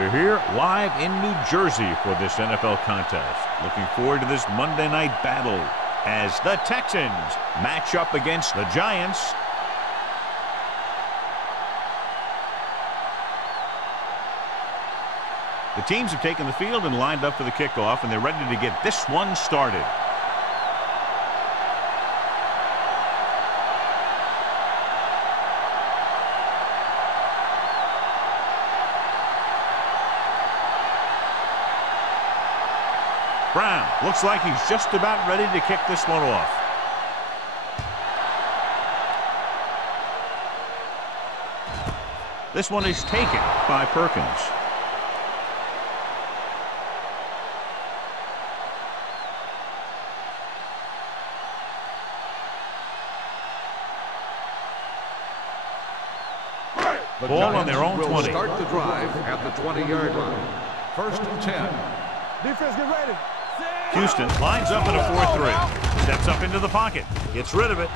We're here live in New Jersey for this NFL contest. Looking forward to this Monday night battle as the Texans match up against the Giants. The teams have taken the field and lined up for the kickoff, and they're ready to get this one started. Brown looks like he's just about ready to kick this one off. This one is taken by Perkins. The ball Giants on their own will 20. Start the drive at the 20-yard line. 1st and 10. Defense, get ready. Houston lines up in a 4-3. Steps up into the pocket. Gets rid of it.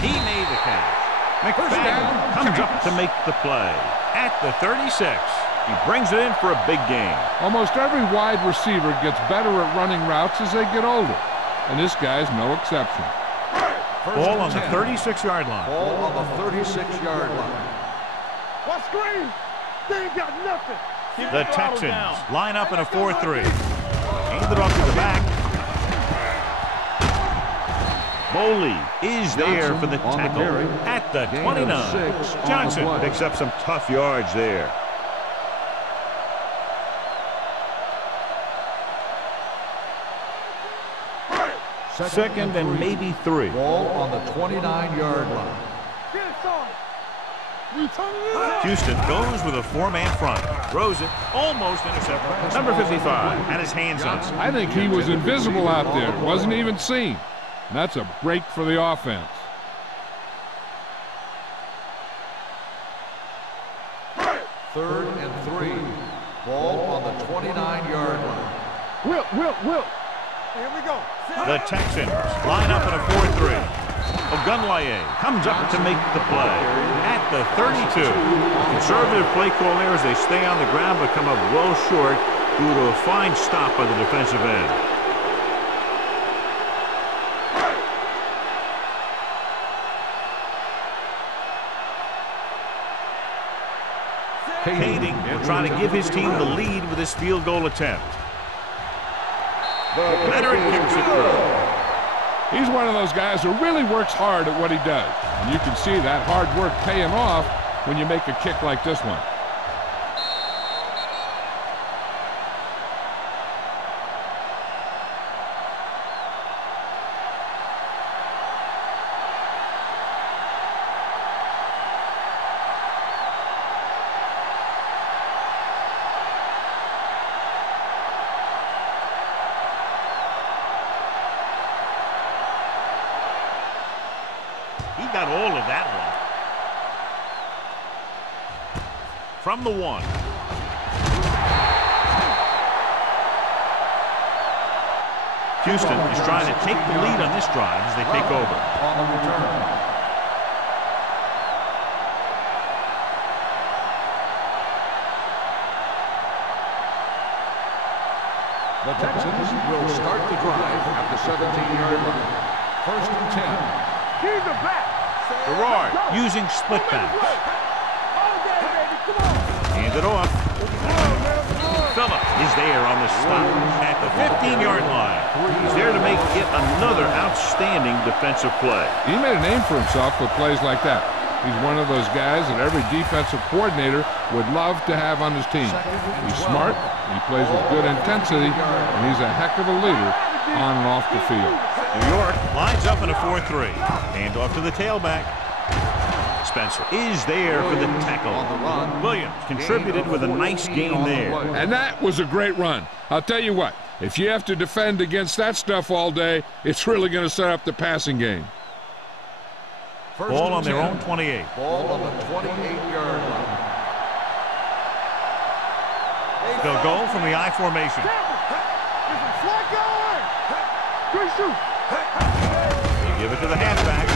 He made the catch. McFadden comes up to make the play. At the 36. He brings it in for a big gain. Almost every wide receiver gets better at running routes as they get older. And this guy's no exception. Ball on the 36-yard line. Ball on the 36-yard line. What screen? They ain't got nothing. The Texans line up in a 4-3. Hand it off to the back. Boley is there for the tackle at the 29. Johnson picks up some tough yards there. Second and maybe 3. Ball on the 29-yard line. Houston goes with a 4-man front. Throws it. Almost intercepted. Number 55 had his hands on it. I think he was invisible out there. Wasn't even seen. And that's a break for the offense. Third and 3. Ball on the 29-yard line. Will. Here we go. The Texans line up in a 4-3. Ogunlaye comes up to make the play at the 32. Conservative play call there as they stay on the ground but come up well short due to a fine stop by the defensive end. Kading will try to give his team the lead with this field goal attempt. Leonard kicks it through. He's one of those guys who really works hard at what he does. And you can see that hard work paying off when you make a kick like this one. He got all of that one. From the 1. Houston is trying to take the lead on this drive as they take over. On the return. The Texans will start the drive at the 17-yard line. 1st and 10. He's the back. Gerard using split backs. Hand it off. Phillips is there on the stop at the 15-yard line. He's there to make yet another outstanding defensive play. He made a name for himself with plays like that. He's one of those guys that every defensive coordinator would love to have on his team. He's smart, he plays with good intensity, and he's a heck of a leader on and off the field. New York lines up in a 4-3. Hand off to the tailback. Spencer is there for the tackle. Williams contributed with a nice gain there. And that was a great run. I'll tell you what, if you have to defend against that stuff all day, it's really going to set up the passing game. Ball on their own 28. Ball on the 28-yard line. They'll go from the I formation. You give it to the halfback.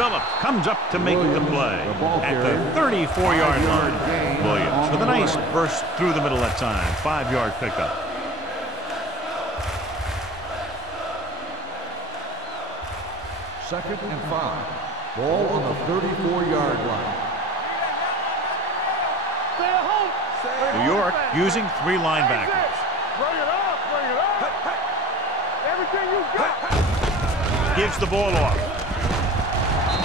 Phillips comes up to make the play at the 34-yard line. Williams with a nice burst through the middle that time. 5-yard pickup. Second and 5. Ball on the 34-yard line. New York using 3 linebackers. Bring it up, bring it up. Everything you got. Gives the ball off.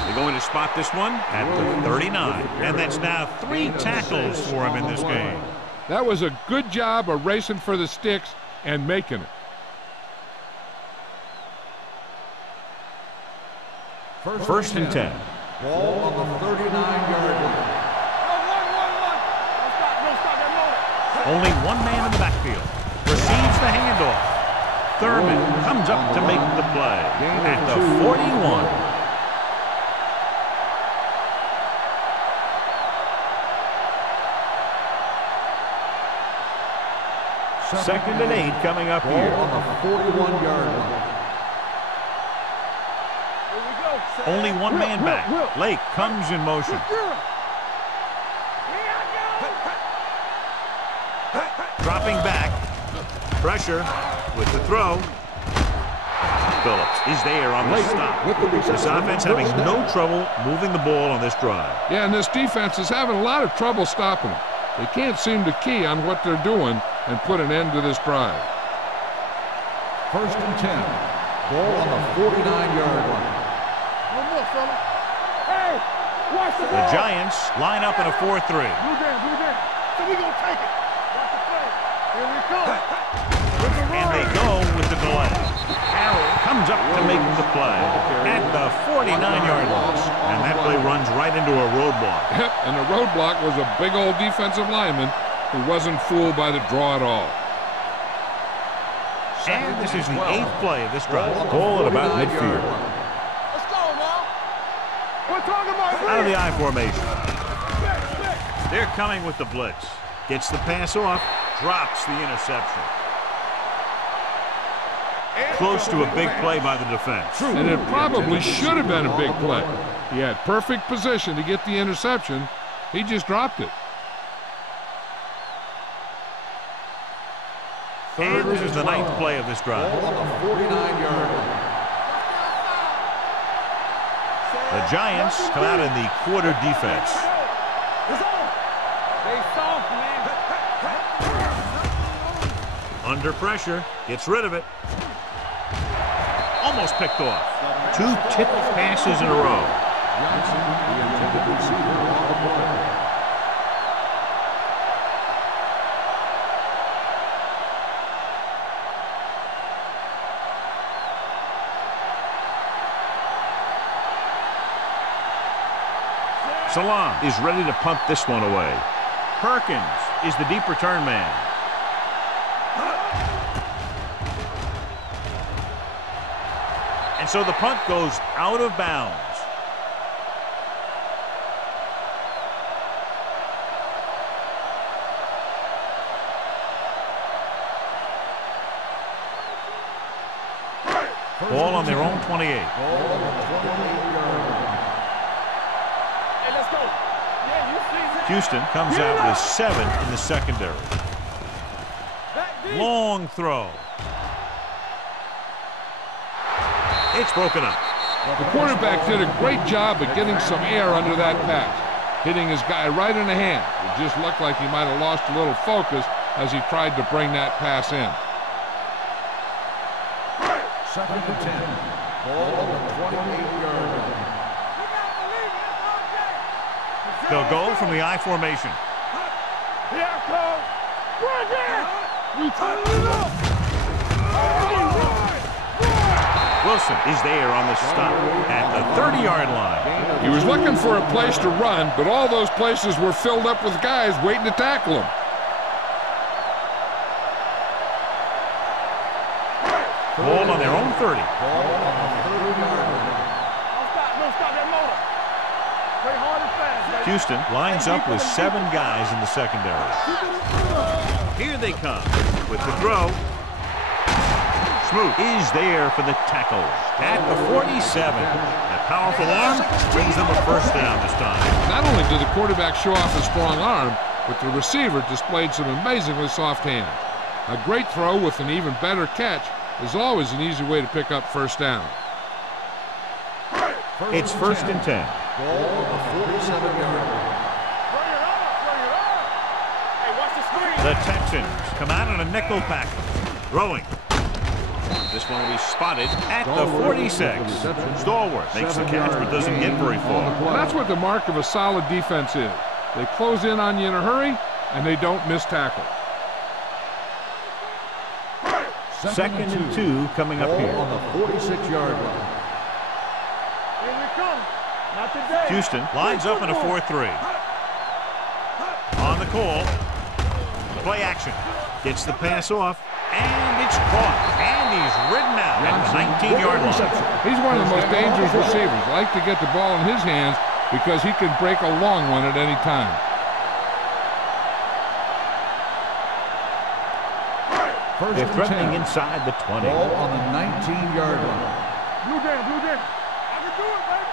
They're going to spot this one at the 39. And that's now 3 tackles for him in this game. That was a good job of racing for the sticks and making it. First and 10. Ball on the 39-yard line. Only one man in the backfield. Receives the handoff. Thurman comes up to make the play at the 41. Second and 8 coming up here. On the 41-yard line. Only one man back. Lake comes in motion. Dropping back. Pressure with the throw. Phillips is there on the stop. This offense having no trouble moving the ball on this drive. Yeah, and this defense is having a lot of trouble stopping them. They can't seem to key on what they're doing and put an end to this drive. First and 10. Ball on the 49-yard line. One more, fella. Hey, watch the ball. The Giants line up in a 4-3. Blue down. So we gonna take it. Watch the play. Here we go. And they go with the delay. Harrell comes up to make the play at the 49-yard line. And that play runs right into a roadblock. Yep, and the roadblock was a big old defensive lineman who wasn't fooled by the draw at all. And this is the 8th play of this drive. Ball at about midfield. Let's go now. We're talking about Out of the I formation. They're coming with the blitz. Gets the pass off. Drops the interception. Close to a big play by the defense. And it probably should have been a big play. He had perfect position to get the interception. He just dropped it. And this is the 9th play of this drive. Ball on the 49-yard line. The Giants come out in the quarter defense. Under pressure, gets rid of it. Almost picked off. 2 tipped passes in a row. Johnson, the intended receiver on the play. Salam is ready to punt this one away. Perkins is the deep return man. And so the punt goes out of bounds. Ball on their own 28. Ball on the 28-yard line. Hey, let's go. Yeah, you see that. Houston comes out with 7 in the secondary. Long throw. It's broken up. The quarterback did a great job of getting some air under that pass, hitting his guy right in the hand. It just looked like he might have lost a little focus as he tried to bring that pass in. Second and 10. Ball on the 28-yard line. They'll go from the I formation. Here I come. Right there. We turn it up. Wilson is there on the stop at the 30-yard line. He was looking for a place to run, but all those places were filled up with guys waiting to tackle him. Ball on their own 30. Ball on the 30-yard line. Don't stop that motor. Play hard and fast, baby. Houston lines up with 7 guys in the secondary. Here they come with the throw. Smoot is there for the tackle at the 47. That powerful arm brings them a first down this time. Not only did the quarterback show off a strong arm, but the receiver displayed some amazingly soft hands. A great throw with an even better catch is always an easy way to pick up first down. It's first and 10. Ball on the 47-yard line. The Texans come out on a nickel package. Throwing. This one will be spotted at the 46. Stallworth makes the catch but doesn't get very far. That's what the mark of a solid defense is. They close in on you in a hurry, and they don't miss tackle. Second and 2 coming up here. On the 46-yard line. Here we come. Not today. Houston lines up in a 4-3. On the call. Play action. Gets the pass off. And it's caught. And he's ridden out at the 19-yard line. He's one of the most dangerous receivers. Like to get the ball in his hands because he can break a long one at any time. They're threatening inside the 20. Ball on the 19-yard line. Blue down, blue down. I can do it, baby.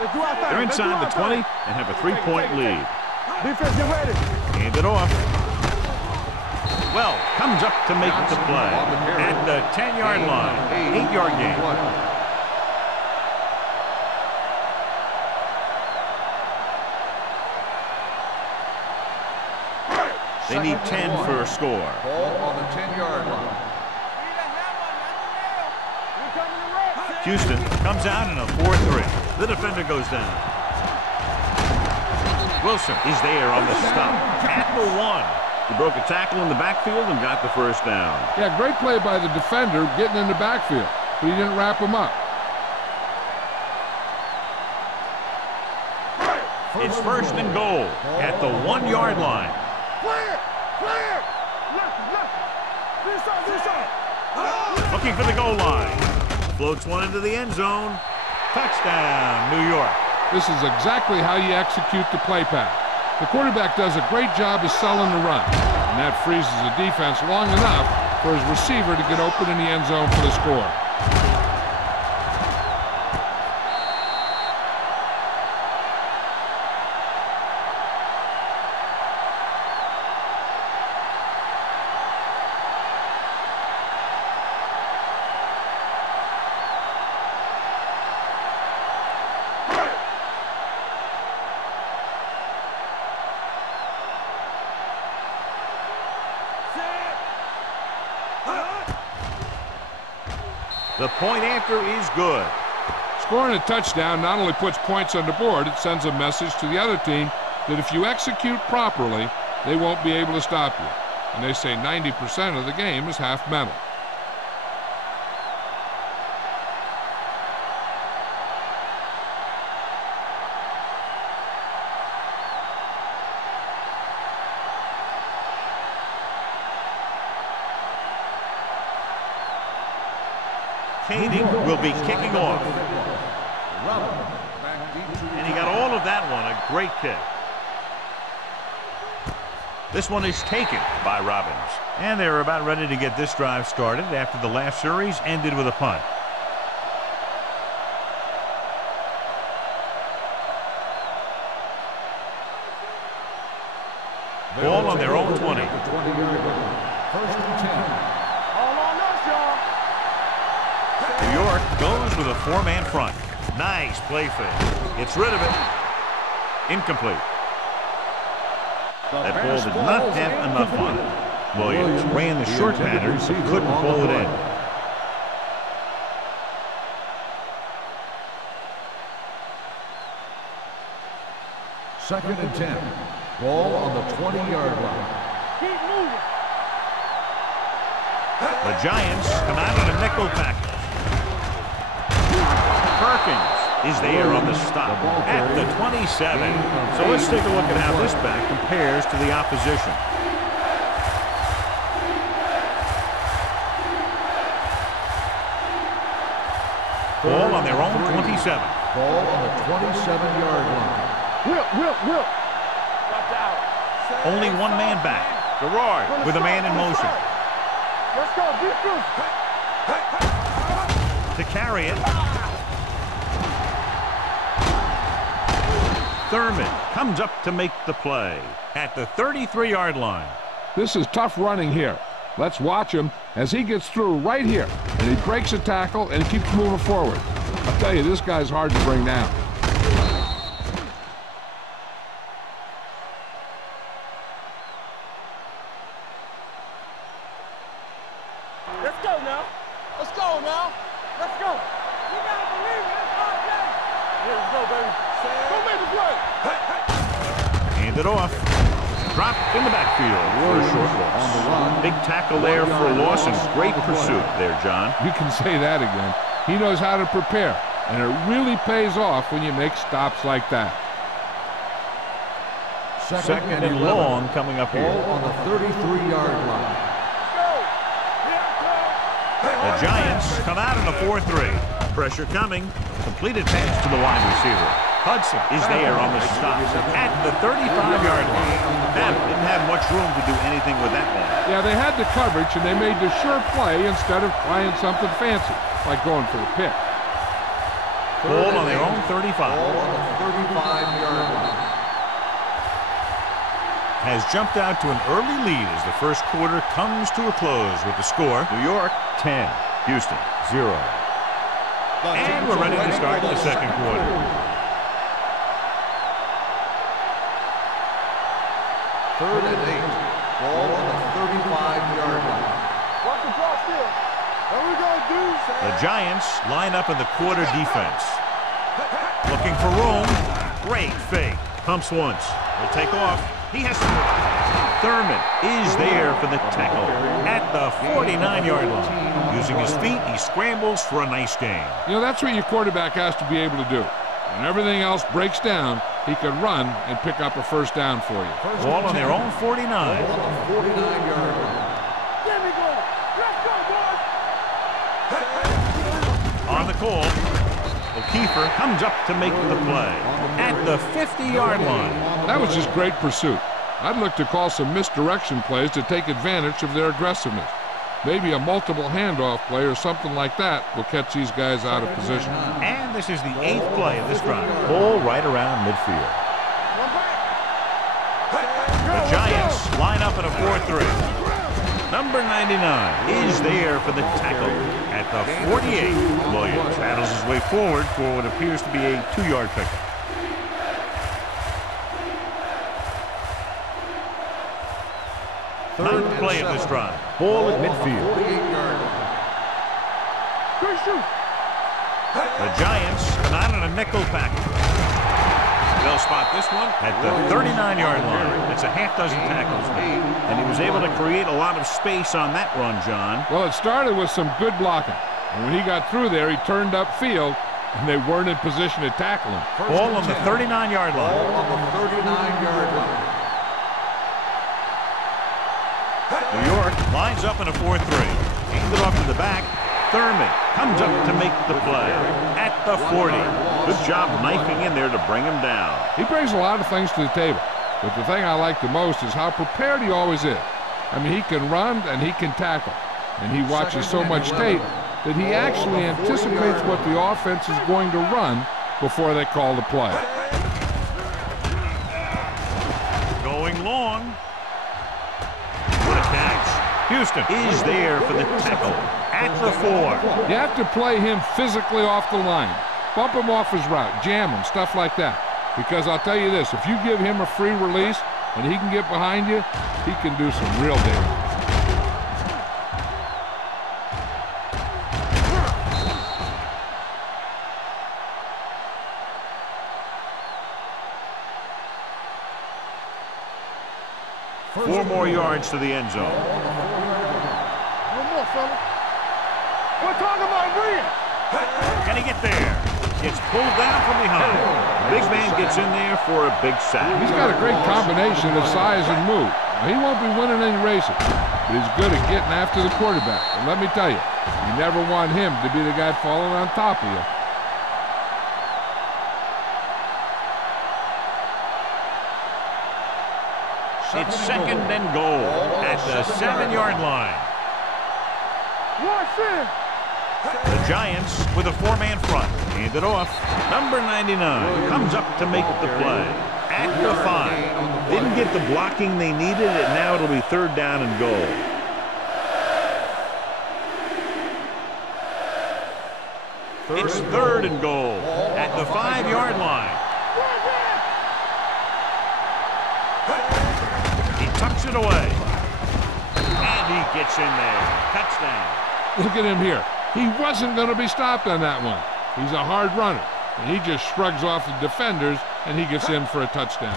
Let's do our thing. They're inside the 20 and have a 3-point lead. Defense, get ready. Hand it off. Well, comes up to make the play at the 10-yard line. 8-yard gain. They need 10 for a score. Ball on the 10-yard line. Houston comes out in a 4-3. The defender goes down. Wilson is there on the stop at the 1. He broke a tackle in the backfield and got the first down. Yeah, great play by the defender getting in the backfield, but he didn't wrap him up. It's first and goal at the 1-yard line. Clear! Clear! Left! This side! Looking for the goal line. Floats one into the end zone. Touchdown, New York. This is exactly how you execute the play pass. The quarterback does a great job of selling the run, and that freezes the defense long enough for his receiver to get open in the end zone for the score. The point after is good. Scoring a touchdown not only puts points on the board, it sends a message to the other team that if you execute properly, they won't be able to stop you. And they say 90% of the game is half mental. Kading will be kicking off. And he got all of that one, a great kick. This one is taken by Robbins. And they're about ready to get this drive started after the last series ended with a punt. Ball on their own 20. First and 10. All on us, y'all. New York goes with a 4-man front. Nice play fake. Gets rid of it. Incomplete. That ball did not have enough on it. Williams ran the short pattern, so couldn't pull it in. Second and 10. Ball on the 20-yard line. Keep moving. The Giants come out on a nickel package. Perkins is there on the stop at the 27. So let's take a look at how this back compares to the opposition. Ball on their own 27. Ball on the 27-yard line. Whip. Only one man back. Gerard with a man in motion. Let's go, defense. to carry it. Thurman comes up to make the play at the 33-yard line. This is tough running here. Let's watch him as he gets through right here. And he breaks a tackle and keeps moving forward. I'll tell you, this guy's hard to bring down. Let's go now. Let's go now. Let's go. You gotta believe it. It's our day. Yeah, let's go, baby. Go make the play. Hand it off. Drop in the backfield for a short loss. On the run. Big tackle there for a loss and great pursuit there, John. You can say that again. He knows how to prepare, and it really pays off when you make stops like that. Second and long coming up here. Ball on the 33-yard line. The Giants come out in a 4-3. Pressure coming. Completed pass to the wide receiver. Hudson is there on the stop at the 35-yard line. That didn't have much room to do anything with that ball. Yeah, they had the coverage, and they made the sure play instead of trying something fancy, like going for the pick. Ball on their own 35. Ball on the 35-yard line. Has jumped out to an early lead as the first quarter comes to a close with the score. New York 10, Houston 0. And we're ready to start the second quarter. Third and 8. Ball on the 35-yard line. Watch the clock still. What we gonna do? The Giants line up in the quarter defense. Looking for room. Great fake. Pumps once. Will take off. He has to. Thurman is there for the tackle at the 49-yard line. Using his feet, he scrambles for a nice gain. You know, that's what your quarterback has to be able to do. When everything else breaks down, he can run and pick up a first down for you. Ball on their own 49. Ball on the 49-yard line. There we go. Let's go, boys. On the call, O'Keefer comes up to make the play at the 50-yard line. That was just great pursuit. I'd look to call some misdirection plays to take advantage of their aggressiveness. Maybe a multiple handoff play or something like that will catch these guys out of position. And this is the 8th play of this drive. Ball right around midfield. The Giants line up in a 4-3. Number 99 is there for the tackle at the 48. Williams battles his way forward for what appears to be a 2-yard pickup. Ninth play of this drive. Ball at midfield. 48-yard line. Good shoot. The Giants come out in a nickel package. They'll spot this one at the 39-yard line. It's a half dozen tackles now. And he was able to create a lot of space on that run, John. Well, it started with some good blocking. And when he got through there, he turned upfield, and they weren't in position to tackle him. Ball on the 39-yard line. Ball on the 39-yard line. New York lines up in a 4-3. Handed off to the back. Thurman comes up to make the play at the 40. Good job knifing in there to bring him down. He brings a lot of things to the table, but the thing I like the most is how prepared he always is. I mean, he can run and he can tackle, and he watches so much tape that he actually anticipates what the offense is going to run before they call the play. Going long. What a catch. Houston is there for the tackle at the 4. You have to play him physically off the line. Bump him off his route, jam him, stuff like that. Because I'll tell you this, if you give him a free release and he can get behind you, he can do some real damage. Four more yards to the end zone. One more, fella. We're talking about Green. Can he get there? Gets pulled down from behind. The big man gets in there for a big sack. He's got a great combination of size and move. Now, he won't be winning any races, but he's good at getting after the quarterback. And let me tell you, you never want him to be the guy falling on top of you. It's second and goal at the 7-yard line. Watch in. The Giants with a 4-man front. Hand it off. Number 99 comes up to make the play. At the 5. Didn't get the blocking they needed, and now it'll be 3rd down and goal. It's 3rd and goal at the 5-yard line. He tucks it away. And he gets in there. Touchdown. Look at him here. He wasn't going to be stopped on that one. He's a hard runner. And he just shrugs off the defenders, and he gets in for a touchdown.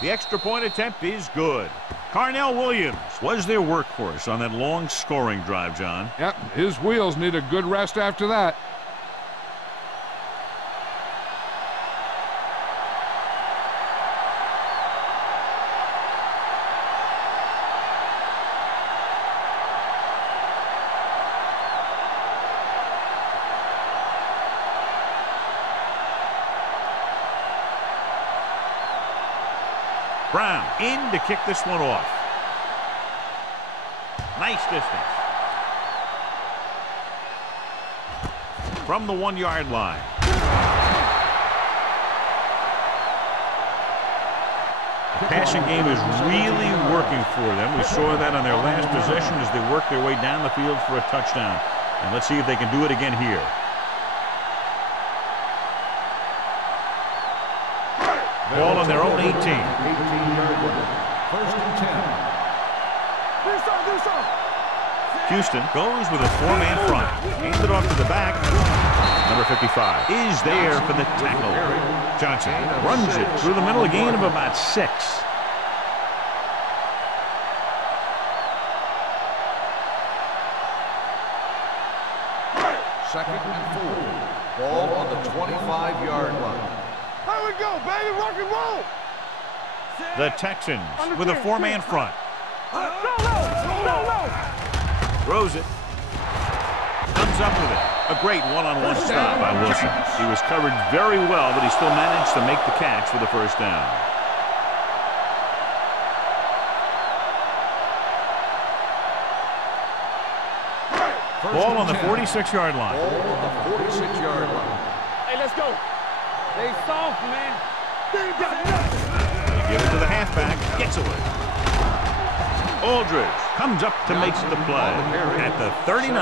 The extra point attempt is good. Carnell Williams was their workhorse on that long scoring drive, John. Yep, his wheels need a good rest after that. Brown in to kick this one off. Nice distance. From the 1-yard line. The passing game is really working for them. We saw that on their last possession as they worked their way down the field for a touchdown. And let's see if they can do it again here. Ball on their own 18. 18-yard line. 1st and 10. Houston goes with a 4-man front. Hands it off to the back. Number 55 is there for the tackle. Johnson runs it through the middle, a gain of about 6. Second and 4. Ball on the 25-yard line. Here we go, baby. Rock and roll. The Texans with a 4-man front. Throws it. Comes up with it. A great one-on-one stop by Wilson. He was covered very well, but he still managed to make the catch for the 1st down. Ball on the 46-yard line. Ball on the 46-yard line. Hey, let's go. They soft, man. They give it to the halfback. Gets away. Aldridge comes up to make the play at the 39.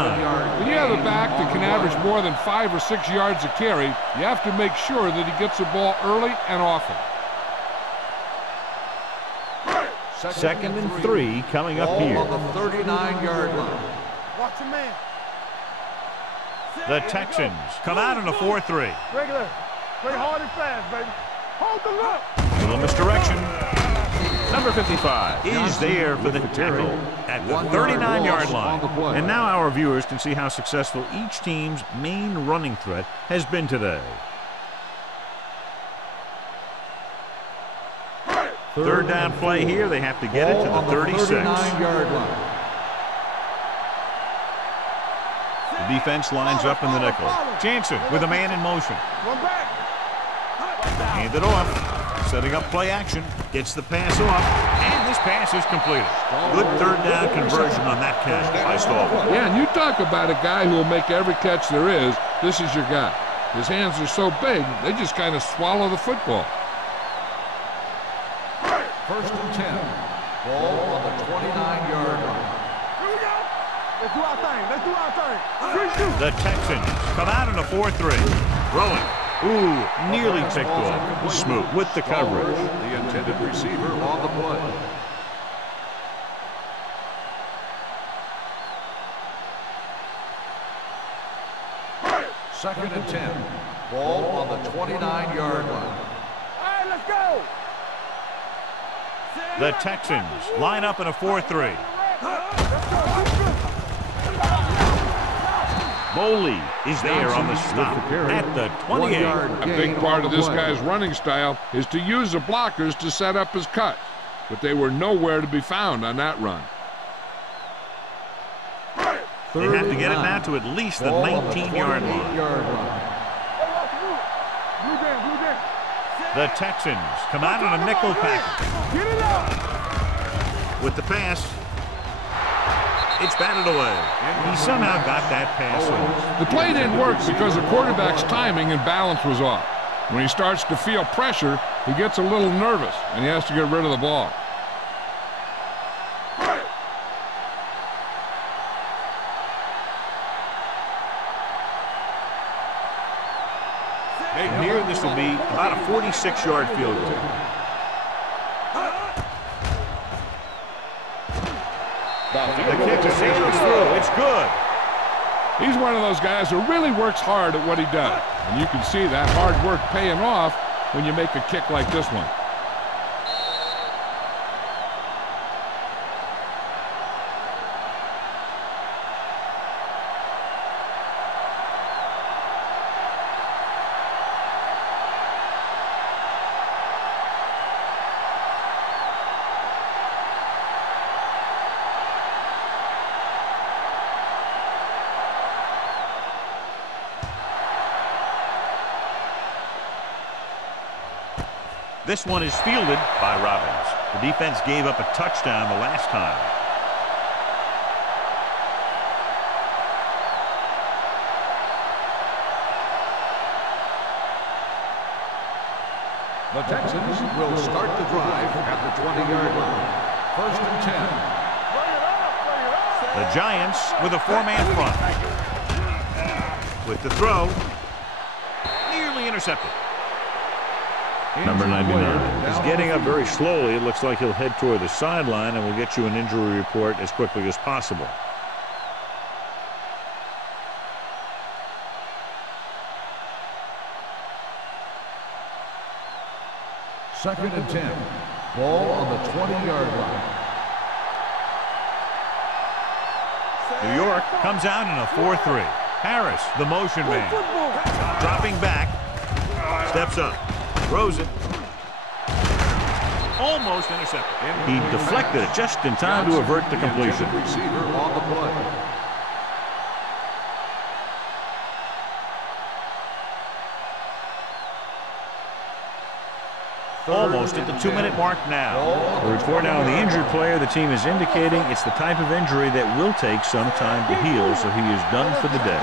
When you have a back that can average more than 5 or 6 yards a carry, you have to make sure that he gets the ball early and often. 2nd and 3 coming up here. On the 39-yard line. Watch your man. The Texans come out in a 4-3. Regular. Play hard and fast, baby. Hold the look. Little misdirection. Number 55 is there for the tackle at the 39-yard line. And now our viewers can see how successful each team's main running threat has been today. 3rd down play here. They have to get it to the 36. 39-yard line. The defense lines up in the nickel. Jansen with a man in motion. One back. Hand it off. Setting up play action. Gets the pass off. And this pass is completed. Good 3rd down conversion on that catch by Stahl. Yeah, and you talk about a guy who will make every catch there is. This is your guy. His hands are so big, they just kind of swallow the football. 1st and 10. Ball on the 29-yard line. Here we go. Let's do our thing. Let's do our thing. The Texans come out in a 4-3. Rolling. Ooh, nearly picked off. Smoot with the coverage. The intended receiver on the play. Second and 10. Ball on the 29-yard line. All right, let's go. The Texans line up in a 4-3. Foley is there on the stop at the 28. A big part of this guy's running style is to use the blockers to set up his cut, but they were nowhere to be found on that run. They have to get it now to at least the 19-yard line. The Texans come out on a nickel package. With the pass, it's batted away. He somehow got that pass in. The play didn't work because the quarterback's timing and balance was off. When he starts to feel pressure, he gets a little nervous, and he has to get rid of the ball. Here, this will be about a 46-yard field goal. The kick to sails through. It's good. He's one of those guys who really works hard at what he does. And you can see that hard work paying off when you make a kick like this one. This one is fielded by Robbins. The defense gave up a touchdown the last time. The Texans will start the drive at the 20-yard line. 1st and 10. The Giants with a 4-man front. With the throw, nearly intercepted. Number 99 is getting up very slowly. It looks like he'll head toward the sideline, and we'll get you an injury report as quickly as possible. Second and 10. Ball on the 20-yard line. New York comes out in a 4-3. Harris, the motion man, dropping back, steps up. Throws it. Almost intercepted. He deflected it just in time to avert the completion. Receiver on the play. Almost at the 2-minute mark now. The report now on the injured player, the team is indicating it's the type of injury that will take some time to heal, so he is done for the day.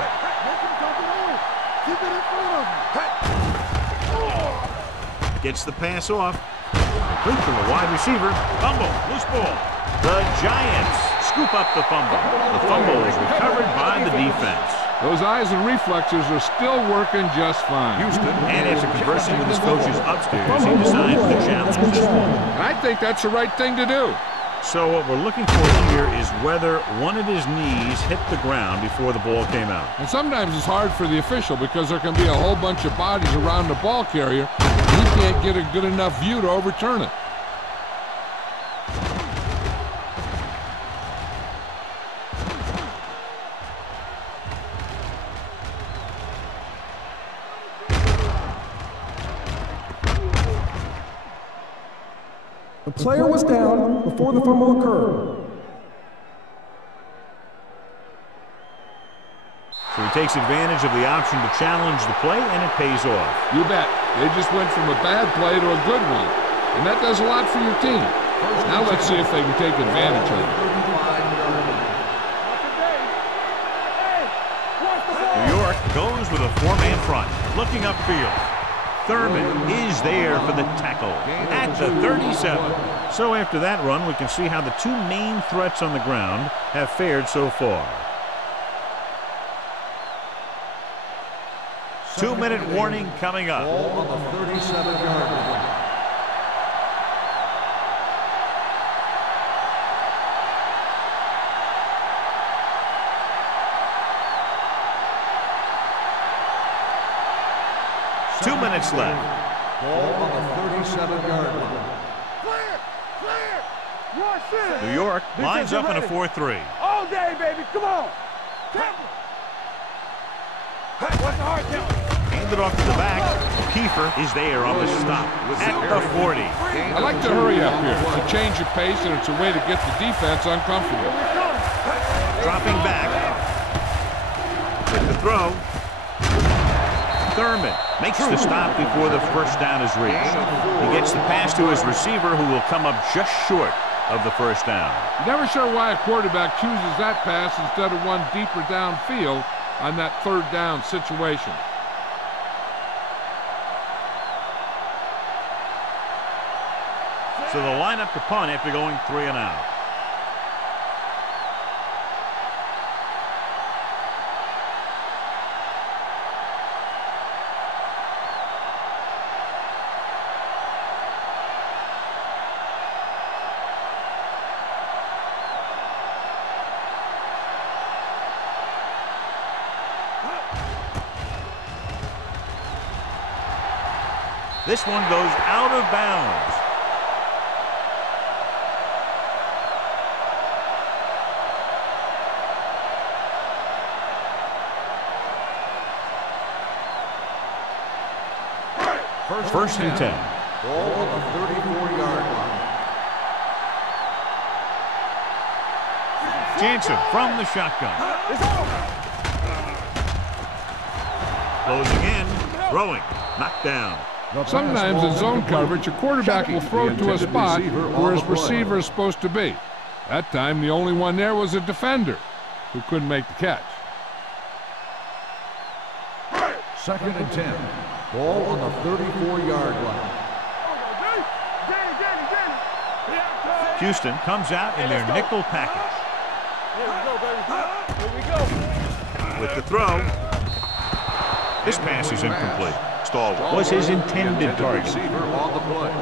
Gets the pass off. Complete from the wide receiver. Fumble. Loose ball. The Giants scoop up the fumble. The fumble is recovered by the defense. Those eyes and reflexes are still working just fine. Houston. And after conversing with his coaches upstairs, he decides to challenge this one. I think that's the right thing to do. So what we're looking for here is whether one of his knees hit the ground before the ball came out. And sometimes it's hard for the official because there can be a whole bunch of bodies around the ball carrier. He can't get a good enough view to overturn it. The player was down before the fumble occurred. So he takes advantage of the option to challenge the play, and it pays off. You bet. They just went from a bad play to a good one. And that does a lot for your team. Now let's see if they can take advantage of it. New York goes with a 4-man front, looking upfield. Thurman is there for the tackle at the 37. So after that run, we can see how the two main threats on the ground have fared so far. 2-minute warning coming up. Ball on the 37-yard line. Two minutes left. Ball on the 37-yard line. New York lines up in a 4-3. All day, baby. Come on. Handed off to the back. Kiefer is there on the stop at the 40. I like to hurry up here. It's a change of pace, and it's a way to get the defense uncomfortable. Dropping back. With the throw. Thurman makes the stop before the first down is reached. He gets the pass to his receiver, who will come up just short of the first down. Never sure why a quarterback chooses that pass instead of one deeper downfield on that third down situation. So they'll line up to punt after going 3 and out. This one goes out of bounds. First and 10. Ball on the 34-yard line. Jansen from the shotgun. Closing in, throwing, knocked down. Sometimes in zone coverage, a quarterback will throw to a spot where his receiver is supposed to be. That time, the only one there was a defender who couldn't make the catch. Second and 10. Ball on the 34-yard line. Houston comes out in their nickel package. With the throw. This pass is incomplete. Stallworth was his intended target. Receiver on the play.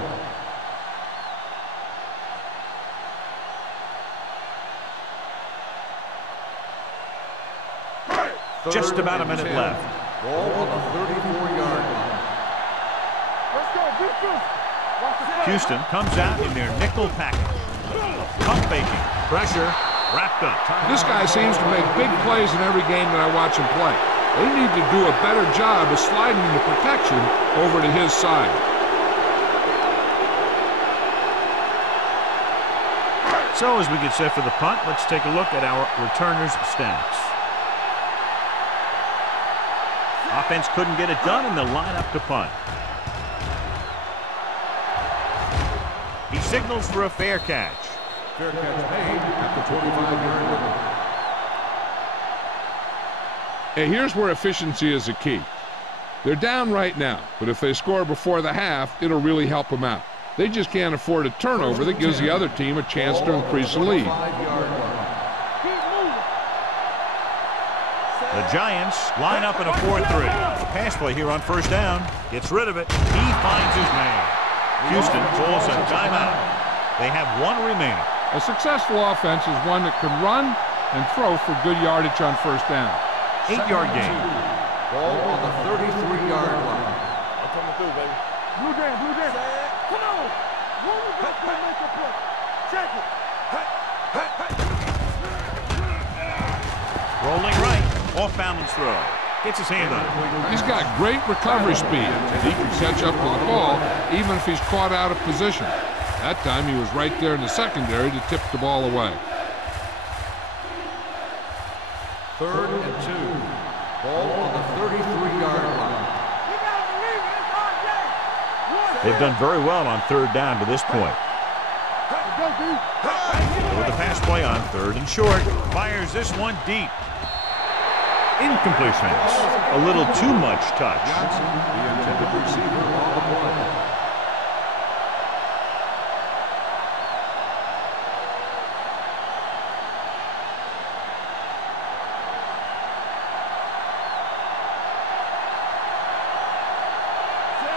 Just about a minute left. Ball on the 34-yard line. Houston comes out in their nickel package. Pump faking. Pressure. Wrapped up. This guy seems to make big plays in every game that I watch him play. They need to do a better job of sliding the protection over to his side. So as we get set for the punt, let's take a look at our returners' stats. Offense couldn't get it done, and they'll line up to punt. He signals for a fair catch. Fair catch made at the 25-yard line. Hey, here's where efficiency is a key. They're down right now, but if they score before the half, it'll really help them out. They just can't afford a turnover that gives the other team a chance to increase the lead. The Giants line up in a 4-3. Pass play here on first down. Gets rid of it. He finds his man. Houston calls a timeout. They have one remaining. A successful offense is one that can run and throw for good yardage on first down. 8-yard gain. Ball on the 33-yard line. I'm coming through, baby. Blue down, blue down. Come on. One of us will make a play. Check it. Rolling right. Off balance throw. Gets his hand on it. He's got great recovery speed. He can catch up to the ball even if he's caught out of position. That time he was right there in the secondary to tip the ball away. Third and 2. Ball on the 33-yard line. They've done very well on third down to this point. With the pass play on third and short. Fires this one deep. Incompletion. A little too much touch. Johnson, the intended receiver on the play.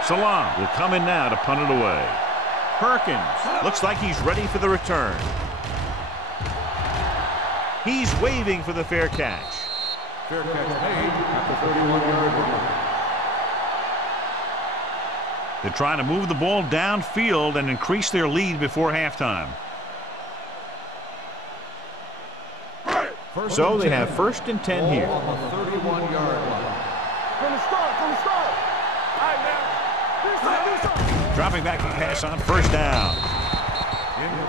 Salam will come in now to punt it away. Perkins looks like he's ready for the return. He's waving for the fair catch. Fair catch made at the 31-yard line. They're trying to move the ball downfield and increase their lead before halftime. So they have first and 10 here. On the 31-yard line. From the start. All right, man. Dropping back to pass on first down.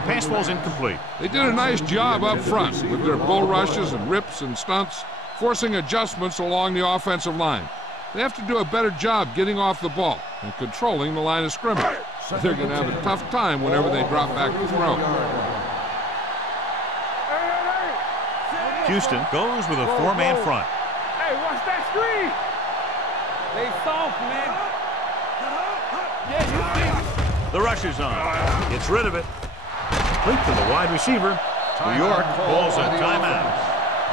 Pass ball's incomplete. They did a nice job up front with their bull rushes and rips and stunts, forcing adjustments along the offensive line. They have to do a better job getting off the ball and controlling the line of scrimmage. They're going to have a tough time whenever they drop back to throw. Houston goes with a four-man front. Hey, watch that screen. They soft, man. Yeah, you see. The rush is on. Gets rid of it. Complete to the wide receiver. New York calls a timeout.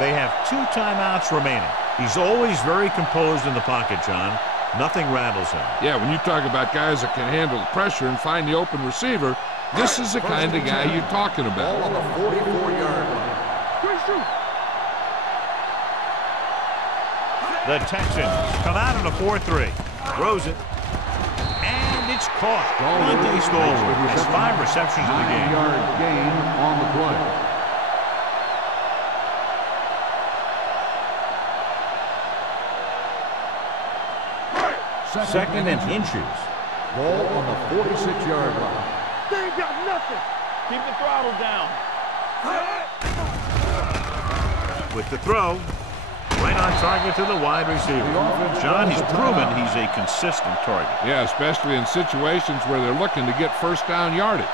They have 2 timeouts remaining. He's always very composed in the pocket, John. Nothing rattles him. Yeah, when you talk about guys that can handle the pressure and find the open receiver, this is the kind of guy you're talking about. Ball on the 44-yard line. The Texans come out in a 4-3. Throws it. And it's caught. Monte Stallworth has 5 receptions in the game. 9-yard gain on the play. Second and inches. Ball on the 46-yard line. They ain't got nothing. Keep the throttle down. With the throw. Right on target to the wide receiver. John, he's proven he's a consistent target. Yeah, especially in situations where they're looking to get first down yardage.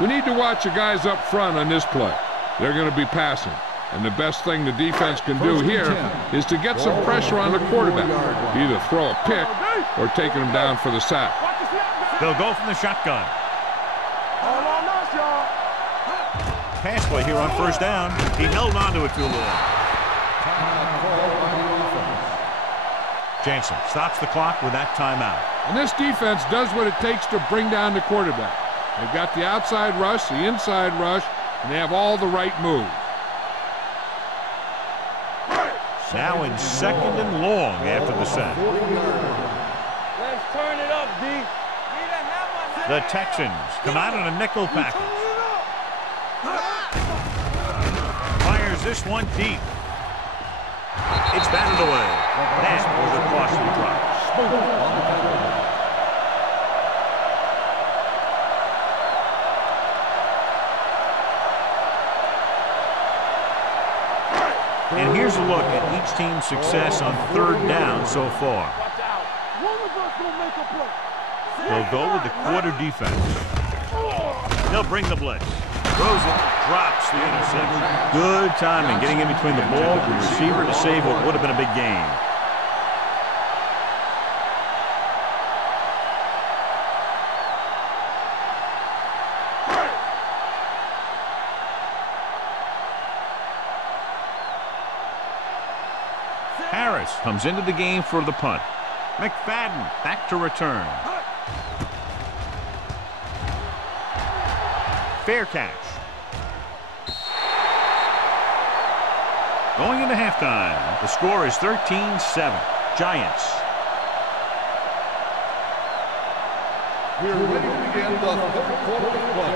We need to watch the guys up front on this play. They're going to be passing. And the best thing the defense can do here is to get some pressure on the quarterback. Either throw a pick or taking him down for the sack. They'll go from the shotgun. All on us, y'all. Pass play here on first down. He held on to it too long. Jansen stops the clock with that timeout. And this defense does what it takes to bring down the quarterback. They've got the outside rush, the inside rush, and they have all the right moves. Now in second and long after the sack. Let's turn it up, D. The Texans come out in a nickel package. Fires this one deep. It's batted away. That was a costly drop. And here's a look at each team's success on third down so far. Watch out. One of us gonna make a play. They'll go with the quarter defense. They'll bring the blitz. Throws it, drops the interception. Good timing, getting in between the ball and the receiver to save what would have been a big gain. Harris comes into the game for the punt. McFadden back to return. Fair catch. Going into halftime, the score is 13-7. Giants. We're ready to begin the third quarter of play.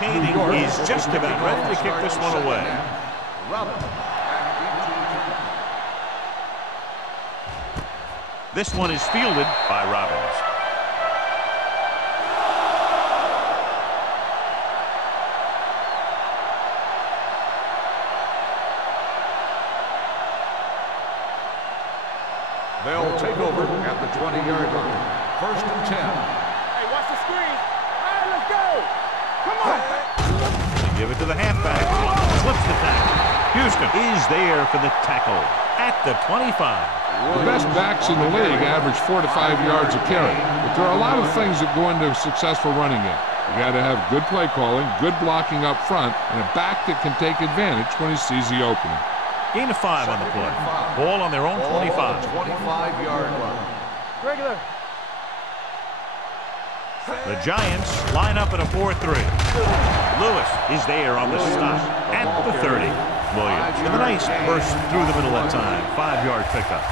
Kading is just about ready to kick this one away. This one is fielded by Robbins. They'll take over at the 20-yard line. First and 10. Hey, watch the screen. All right, let's go. Come on. They give it to the halfback. Slips the tackle. Houston is there for the tackle at the 25. The best backs in the league average 4 to 5 yards a carry. But there are a lot of things that go into a successful running game. You got to have good play calling, good blocking up front, and a back that can take advantage when he sees the opening. Gain of 5 on the play. Ball on their own 25. 25-yard line. Regular. The Giants line up in a 4-3. Lewis is there on the stop at the 30. Williams with a nice burst through the middle that time. 5-yard pickup.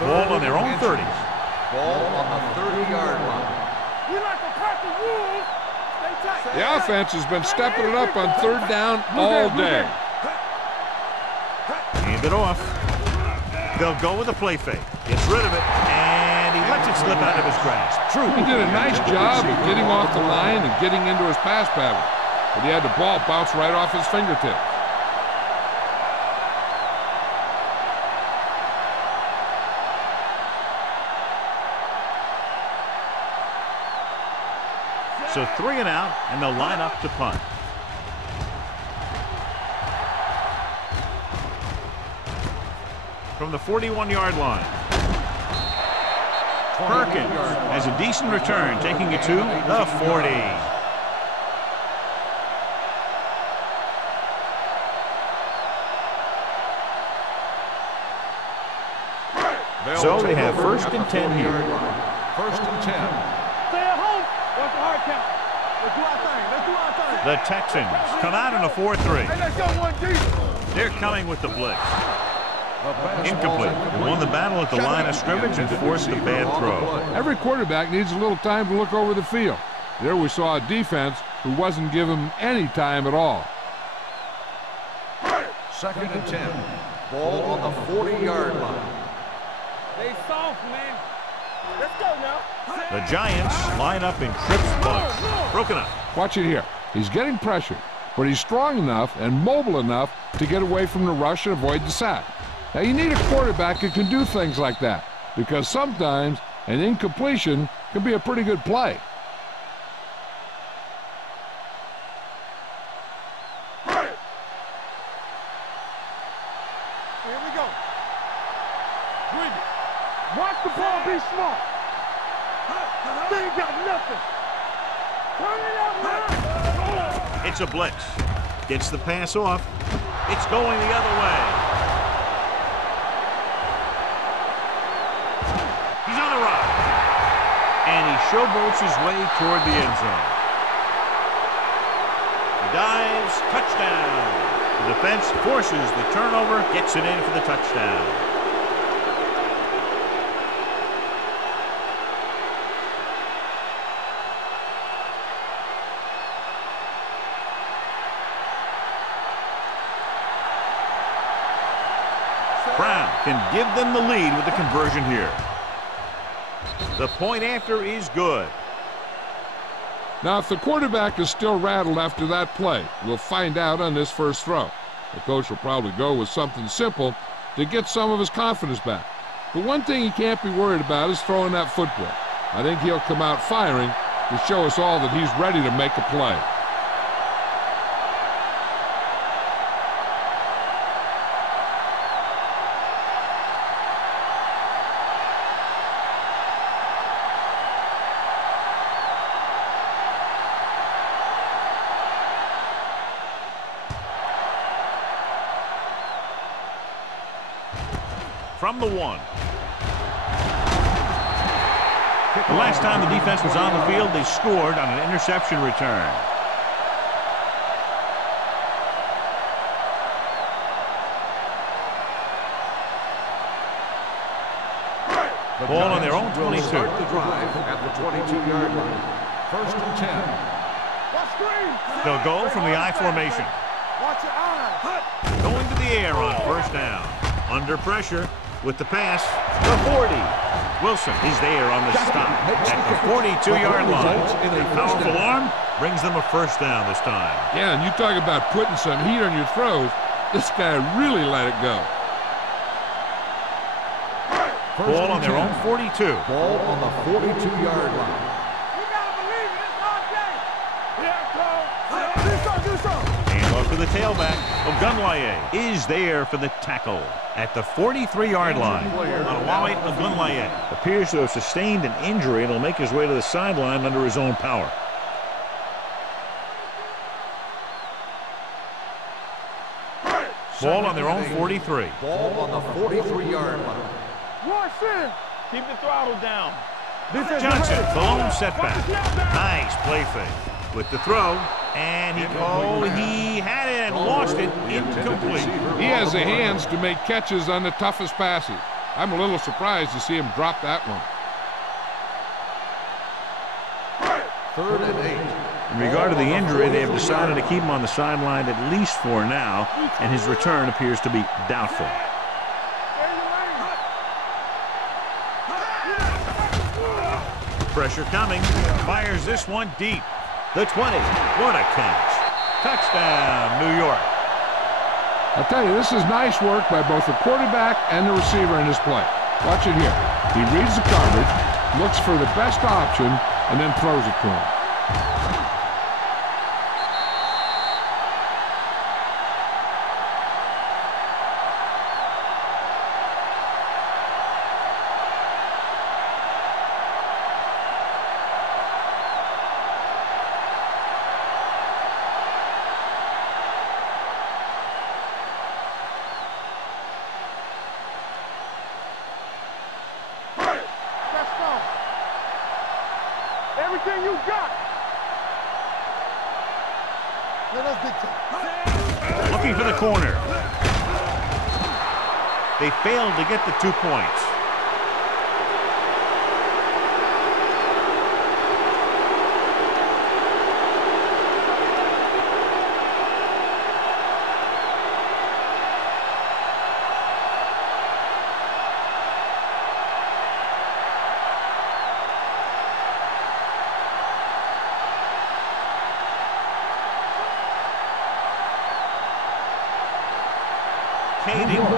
Ball on their own 30. Ball on the 30-yard line. We like to crack the rules. Stay tight. The offense has been stepping it up on third down all day. Hand it off. They'll go with a play fake. Gets rid of it, and he lets it slip out of his grasp. True. He did a nice job of getting off the line and getting into his pass pattern, but he had the ball bounce right off his fingertips. So 3 and out, and they'll line up to punt. From the 41-yard line. Perkins has a decent return, taking it to the 40. So they have 1st and 10 here. 1st and 10. Stay at home. What's the hard count? Let's do our thing. Let's do our thing. The Texans come out in a 4-3. Hey, let's go one deep. They're coming with the blitz. Incomplete. They won the battle at the line of scrimmage and forced a bad throw. Every quarterback needs a little time to look over the field. There we saw a defense who wasn't given any time at all. 2nd and 10. Ball on the 40-yard line. Stay soft, man. Let's go now. The Giants line up in trips bunch. Broken up. Watch it here. He's getting pressured, but he's strong enough and mobile enough to get away from the rush and avoid the sack. Now, you need a quarterback who can do things like that, because sometimes an incompletion can be a pretty good play. Here we go. Bring it. Watch the ball, be smart. They ain't got nothing. Turn it up, man. It's a blitz. Gets the pass off. It's going the other way. He's on the run. And he showboats his way toward the end zone. He dives, touchdown. The defense forces the turnover, gets it in for the touchdown. Brown can give them the lead with the conversion here. The point after is good. Now, if the quarterback is still rattled after that play, we'll find out on this first throw. The coach will probably go with something simple to get some of his confidence back. But one thing he can't be worried about is throwing that football. I think he'll come out firing to show us all that he's ready to make a play. From the 1. The last time the defense was on the field, they scored on an interception return. Ball on their own 22. Start the drive at the 22-yard line. 1st and 10. Watch screen. They'll go from the I formation. Watch your eyes. Going to the air on 1st down. Under pressure with the pass. The 40. Wilson is there on the stop at the 42-yard line. A powerful arm brings them a 1st down this time. Yeah, and you talk about putting some heat on your throws. This guy really let it go. Ball on their own 42. Ball on the 42-yard line. You gotta believe it. It's our day. Here it goes. Do something. Hand off to the tailback. Ogunlaye is there for the tackle at the 43-yard line. Olawale Ogunlaye appears to have sustained an injury and will make his way to the sideline under his own power. Ball on their own 43. Ball on the 43-yard line. Watch in. Keep the throttle down. Johnson, the lone setback. Nice play fake with the throw. And he had it and lost it. Incomplete. He has the hands to make catches on the toughest passes. I'm a little surprised to see him drop that one. 3rd and 8. In regard to the injury, they have decided to keep him on the sideline at least for now, and his return appears to be doubtful. Pressure coming. Fires this one deep. The 20. What a catch. Touchdown, New York. I'll tell you, this is nice work by both the quarterback and the receiver in this play. Watch it here. He reads the coverage, looks for the best option, and then throws it to him. Everything you got. Looking for the corner. They failed to get the 2 points.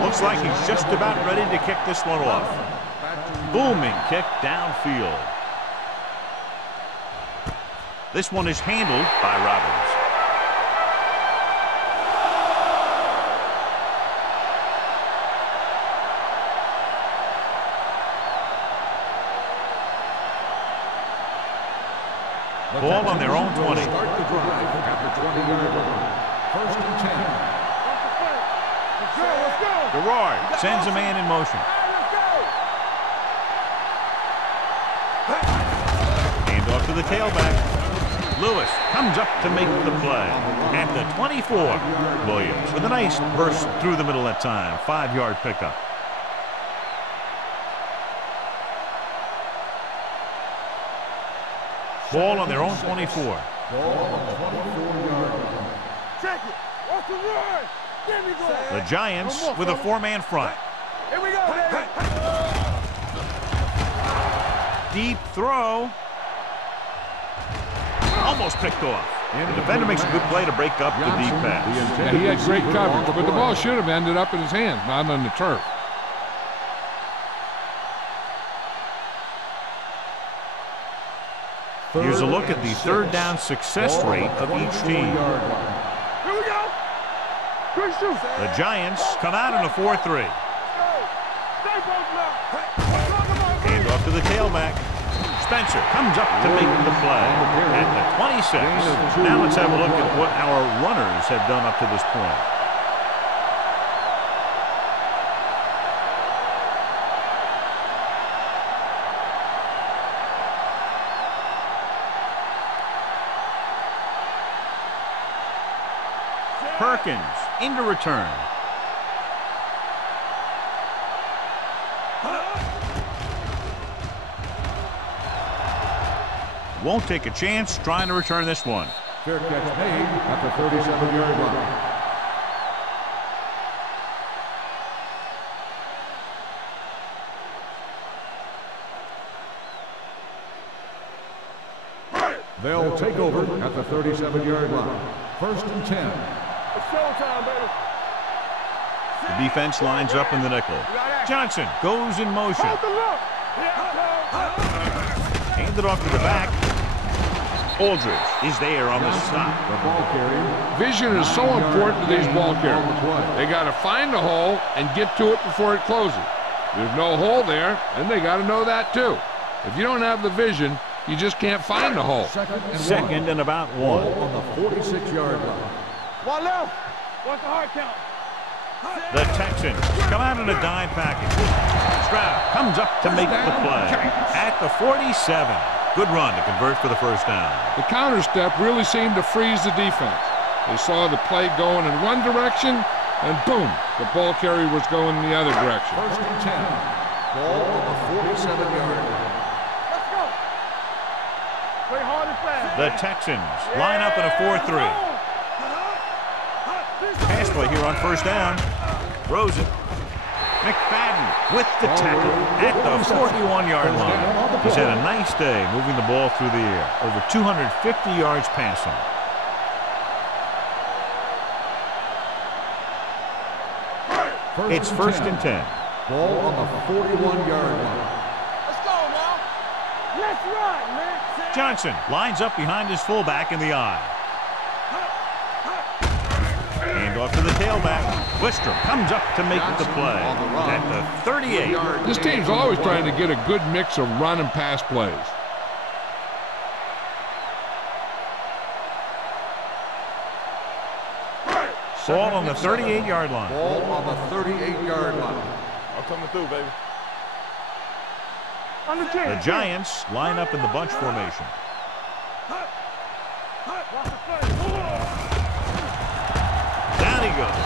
Looks like he's just about ready to kick this one off. Booming kick downfield. This one is handled by Robbins. Ball on their own 20. Start the drive at the 20-yard line. 1st and 10. Gerard sends a man in motion. Hand off to the tailback. Lewis comes up to make the play. At the 24, Williams with a nice burst through the middle that time. 5-yard pickup. Ball on their own 24. Ball on the 24-yard line. Check it. What's the run? The Giants with a 4-man front. Here we go, baby. Deep throw. Almost picked off. The defender makes a good play to break up the deep pass. Yeah, he had great coverage, but the ball should have ended up in his hands, not on the turf. Here's a look at the 3rd down success rate of each team. Here we go. The Giants come out in a 4-3. Hand off to the tailback. Spencer comes up to make the play at the 26. Now let's have a look at what our runners have done up to this point. Perkins into return. Won't take a chance trying to return this one. Fair catch made at the 37-yard line. They'll take over at the 37-yard line. 1st and 10. It's showtime, baby. The defense lines up in the nickel. Johnson goes in motion. Handed off to the back. Aldridge is there on the stop. The ball carrier. Vision is so important to these ball carriers. They got to find the hole and get to it before it closes. There's no hole there, and they got to know that too. If you don't have the vision, you just can't find the hole. Second and about 1. Ball on the 46-yard line. One left. What's the hard count? The Texans come out in a dime package. Stroud comes up to make the play at the 47. Good run to convert for the 1st down. The counter step really seemed to freeze the defense. They saw the play going in one direction, and boom, the ball carrier was going in the other direction. 1st and 10. Ball on the 47-yard line. Let's go. Play hard and fast. The Texans line up in a 4-3. Pass play here on first down. Throws it. McFadden with the tackle at the 41-yard line. He's had a nice day moving the ball through the air. Over 250 yards passing. It's first and 10. Ball on the 41-yard line. Let's go now. Let's run, man. Johnson lines up behind his fullback in the eye. Hand off to the tailback. Wistrom comes up to make the play at the 38. This team's always trying to get a good mix of run and pass plays. Ball on the 38-yard line. Ball on the 38-yard line. I'm coming through, baby. On the The Giants line up in the bunch formation. Down he goes.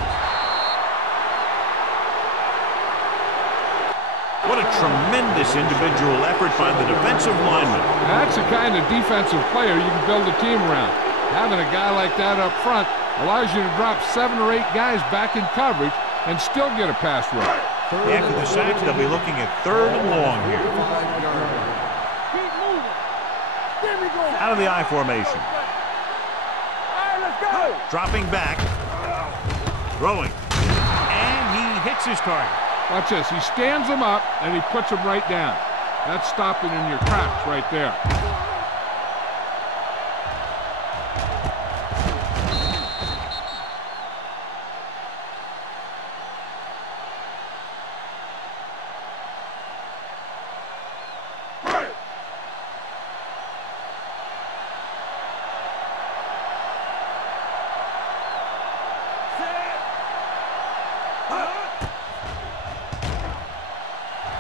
What a tremendous individual effort by the defensive lineman. That's the kind of defensive player you can build a team around. Having a guy like that up front allows you to drop 7 or 8 guys back in coverage and still get a pass rush. After the sack, they'll be looking at 3rd and long here. Keep moving. There we go. Out of the I formation. All right, let's go. Dropping back. Throwing. And he hits his target. Watch this. He stands them up and he puts them right down. That's stopping in your tracks right there.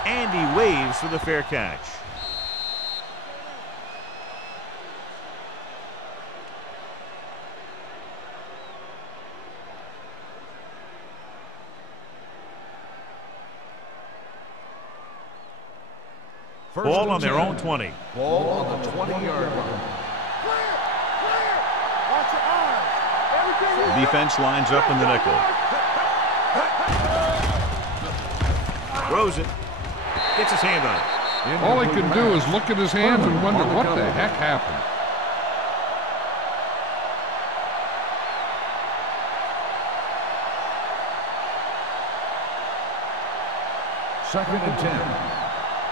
And he waves for the fair catch. Ball on their own 20. Ball on the 20-yard line. Clear. Watch your eyes. Everything The defense lines up in the nickel. Throws it. Gets his hand on it. All he can do is look at his hands and wonder what the heck happened. Second and 10.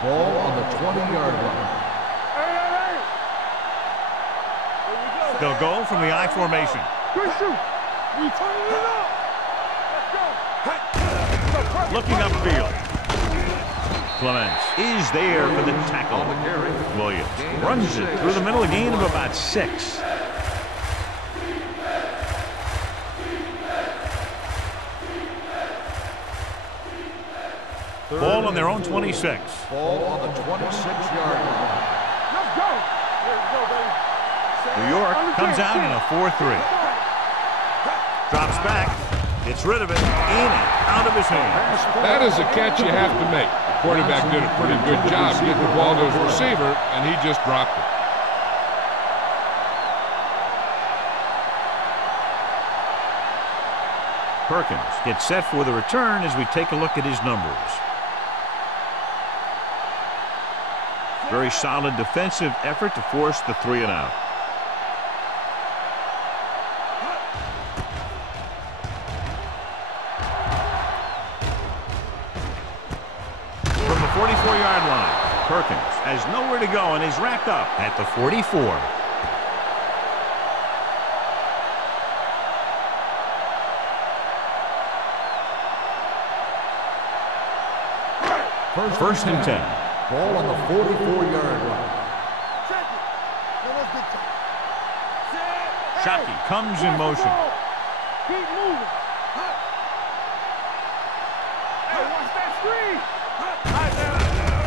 Ball on the 20-yard line. Hey. Here we go. They'll go from the I formation. Good shoot. We turning it up. Let's go. Looking upfield. Clements is there for the tackle. Williams runs it through the middle, a gain of about 6. Ball on their own 26. Ball on the 26-yard line. Let's go. Here we go, baby. New York comes out in a 4-3. Drops back. Gets rid of it. In and out of his hands. That is a catch you have to make. The quarterback did a pretty good job getting the ball to his receiver, and he just dropped it. Perkins gets set for the return as we take a look at his numbers. Very solid defensive effort to force the 3 and out. From the 44-yard line, Perkins has nowhere to go and is wrapped up at the 44. First and 10. Ball on the 44-yard line. Check it. Now let's get to Shockey comes in motion. Keep moving. Hey, watch that screen.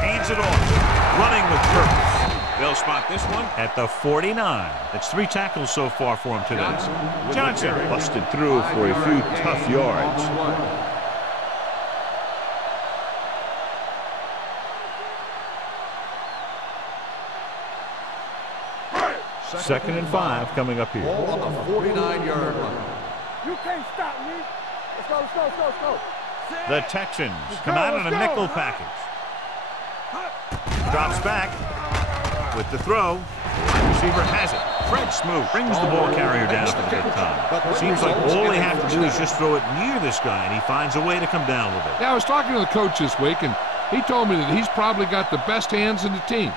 Hands it off. Running with purpose. They'll spot this one at the 49. That's 3 tackles so far for him today. Johnson busted through for a few tough yards. 2nd and 5 coming up here. Ball on the 49-yard line. You can't stop me. Let's go, let's go, let's go, let's go. The Texans come out in a nickel package. Drops back with the throw. Wide receiver has it. Fred Smoot brings the ball carrier down at the good time. Seems like all they have to do is just throw it near this guy, and he finds a way to come down with it. Yeah, I was talking to the coach this week, and he told me that he's probably got the best hands in the team.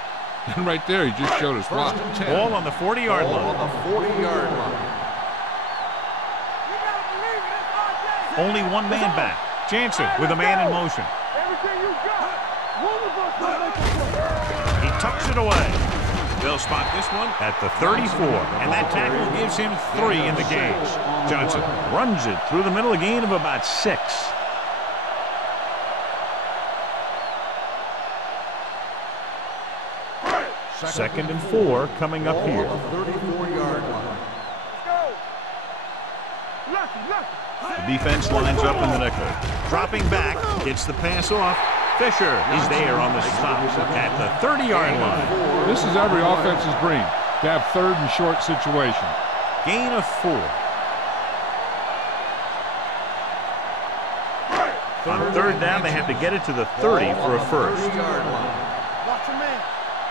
And right there, he just showed us why. Ball on the 40-yard line. Ball on the 40-yard line. Only one man back. Jansen with a man in motion. Everything you got. One of us will make a play. He tucks it away. They'll spot this one at the 34, and that tackle gives him 3 in the game. Johnson runs it through the middle, a gain of about 6. Second and 4 coming up here. Ball on the 34-yard line. The defense lines up in the nickel. Dropping back, gets the pass off. Fisher is there on the stop at the 30-yard line. This is every offense's dream, to have 3rd and short situation. Gain of 4. On 3rd down, they have to get it to the 30 for a first. Watch your man.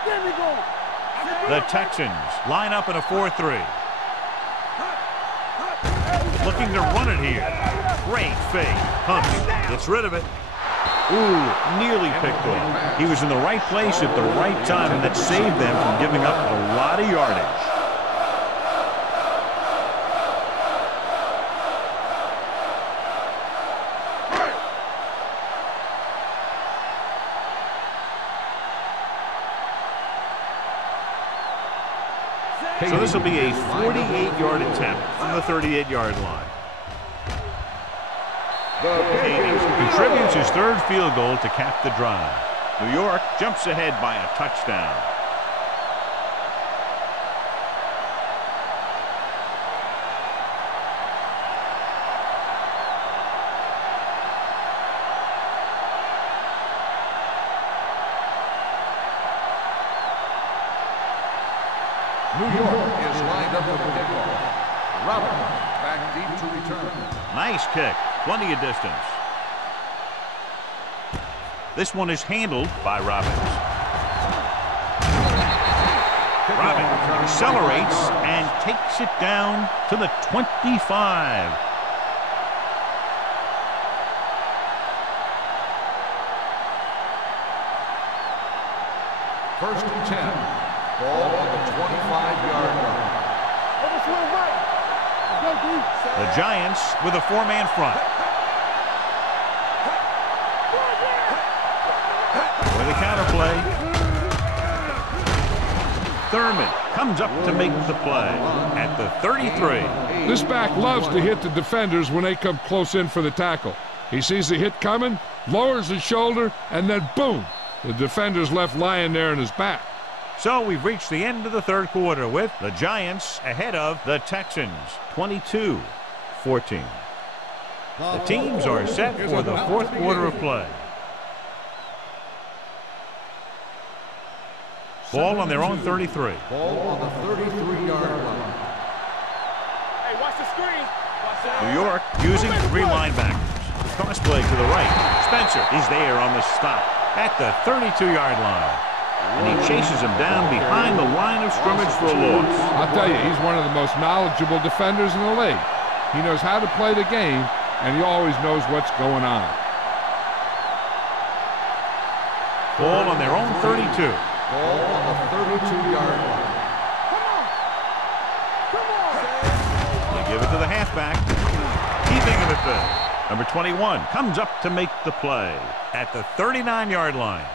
There we go. The Texans line up in a 4-3. Looking to run it here. Great fake. Pumps. Gets rid of it. Ooh, nearly picked off. He was in the right place at the right time, and that saved them from giving up a lot of yardage. So this will be a 48-yard attempt from the 38-yard line. Davies contributes his 3rd field goal to cap the drive. New York jumps ahead by a touchdown. New York is lined up for the kickoff. Robert back deep to return. Nice kick. Plenty of distance. This one is handled by Robbins. Robbins accelerates and takes it down to the 25. First and 10. Ball on the 25-yard line. The Giants with a 4-man front. With a counterplay. Thurman comes up to make the play at the 33. This back loves to hit the defenders when they come close in for the tackle. He sees the hit coming, lowers his shoulder, and then boom, the defender's left lying there in his back. So we've reached the end of the 3rd quarter with the Giants ahead of the Texans, 22-14. The teams are set for the 4th quarter of play. Ball on their own 33. Ball on the 33-yard line. Hey, watch the screen. New York using 3 linebackers. Cross play to the right. Spencer is there on the stop at the 32-yard line. And he chases him down behind the line of scrimmage for a loss. I'll tell you, he's one of the most knowledgeable defenders in the league. He knows how to play the game, and he always knows what's going on. Ball on their own 32. Ball on the 32-yard line. They give it to the halfback. Keeping him at the number 21 comes up to make the play at the 39-yard line.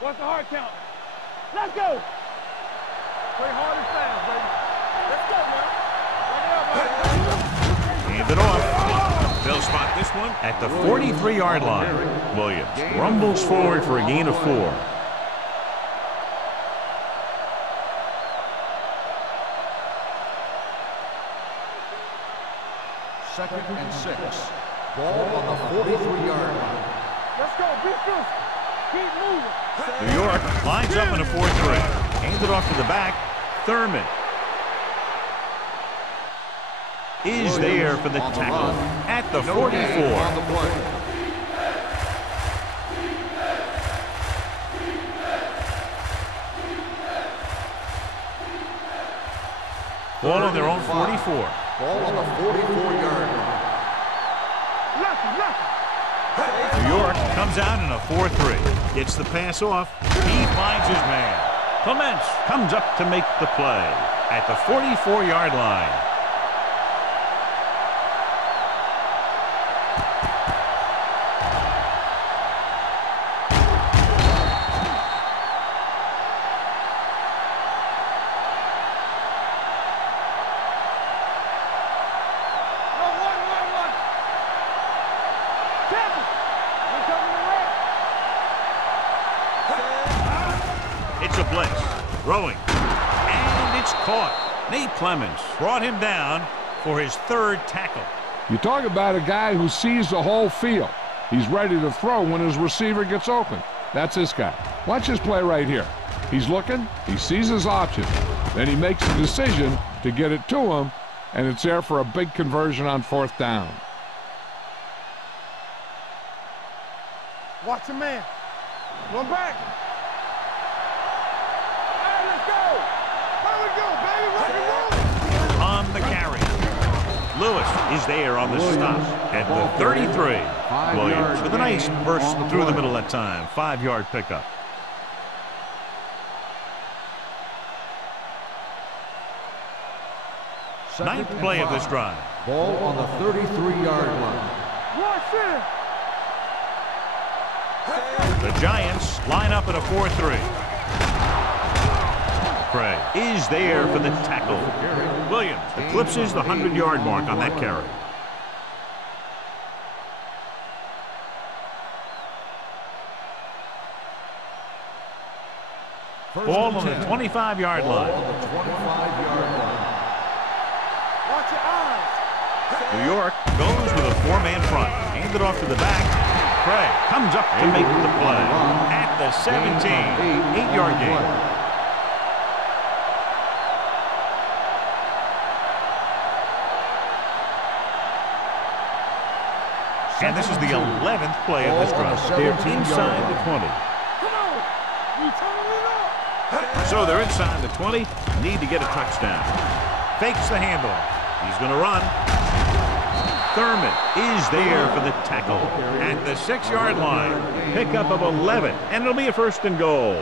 What's the hard count? Let's go. Play hard and fast, baby. Let's go, man. Hand it off. They'll spot this one at the 43-yard line. Williams rumbles forward for a gain of 4. 2nd and 6. Ball on the 43-yard line. Let's go. Be physical. Keep moving. New York lines up in a 4-3. Hands it off to the back. Thurman is there for the tackle at the 44. On the play. Ball on their own 44. Ball on the 44-yard line. New York comes out in a 4-3. Gets the pass off. He finds his man. Clements comes up to make the play at the 44-yard line. It's a blitz. Throwing. And it's caught. Nate Clements brought him down for his 3rd tackle. You talk about a guy who sees the whole field. He's ready to throw when his receiver gets open. That's this guy. Watch his play right here. He's looking. He sees his option. Then he makes a decision to get it to him, and it's there for a big conversion on 4th down. Watch your man. One back. Hey, let's go. There we go, baby. Rock and roll. On the carry. Lewis is there on the stop at the 33. Williams with a nice burst through the middle that time. 5-yard pickup. Ninth play of this drive. Ball on the 33-yard line. Watch it. The Giants line up in a 4-3. Craig is there for the tackle. Williams eclipses the 100-yard mark on that carry. Ball on the 25-yard line. On the 25-yard line. Watch your eyes. New York goes with a 4-man front. Hand it off to the back. Craig comes up to make the play at the 17. 8-yard gain. And this is the 11th play of this drive. They're inside the 20. Come on. You turning it up. So they're inside the 20. Need to get a touchdown. Fakes the handoff. He's going to run. Thurman is there for the tackle at the 6-yard line. Pickup of 11, and it'll be a 1st and goal.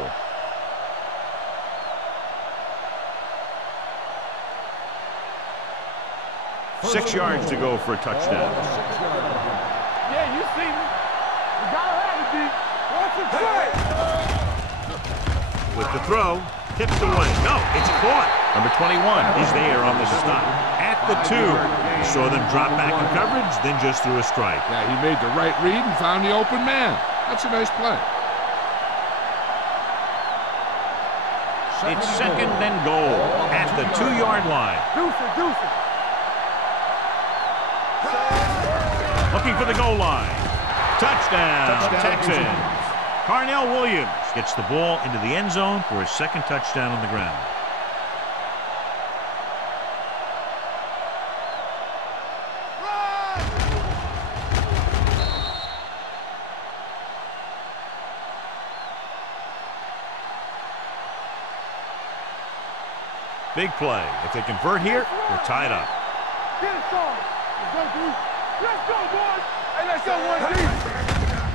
Six yards to go for a touchdown. Yeah, you see me. You gotta have it, D. Watch it play. With the throw, tipped away. No, it's caught. Number 21 is there on the stop at the 2. He saw them drop back in coverage, then just threw a strike. Yeah, he made the right read and found the open man. That's a nice play. It's 2nd and goal at the 2-yard line. Deuce it. Looking for the goal line. Touchdown, Texans. Carnell Williams gets the ball into the end zone for his 2nd touchdown on the ground. Big play. If they convert here, they're tied up. Get it started. Let's go, D. Let's go, boys. Hey, let's go, 1D.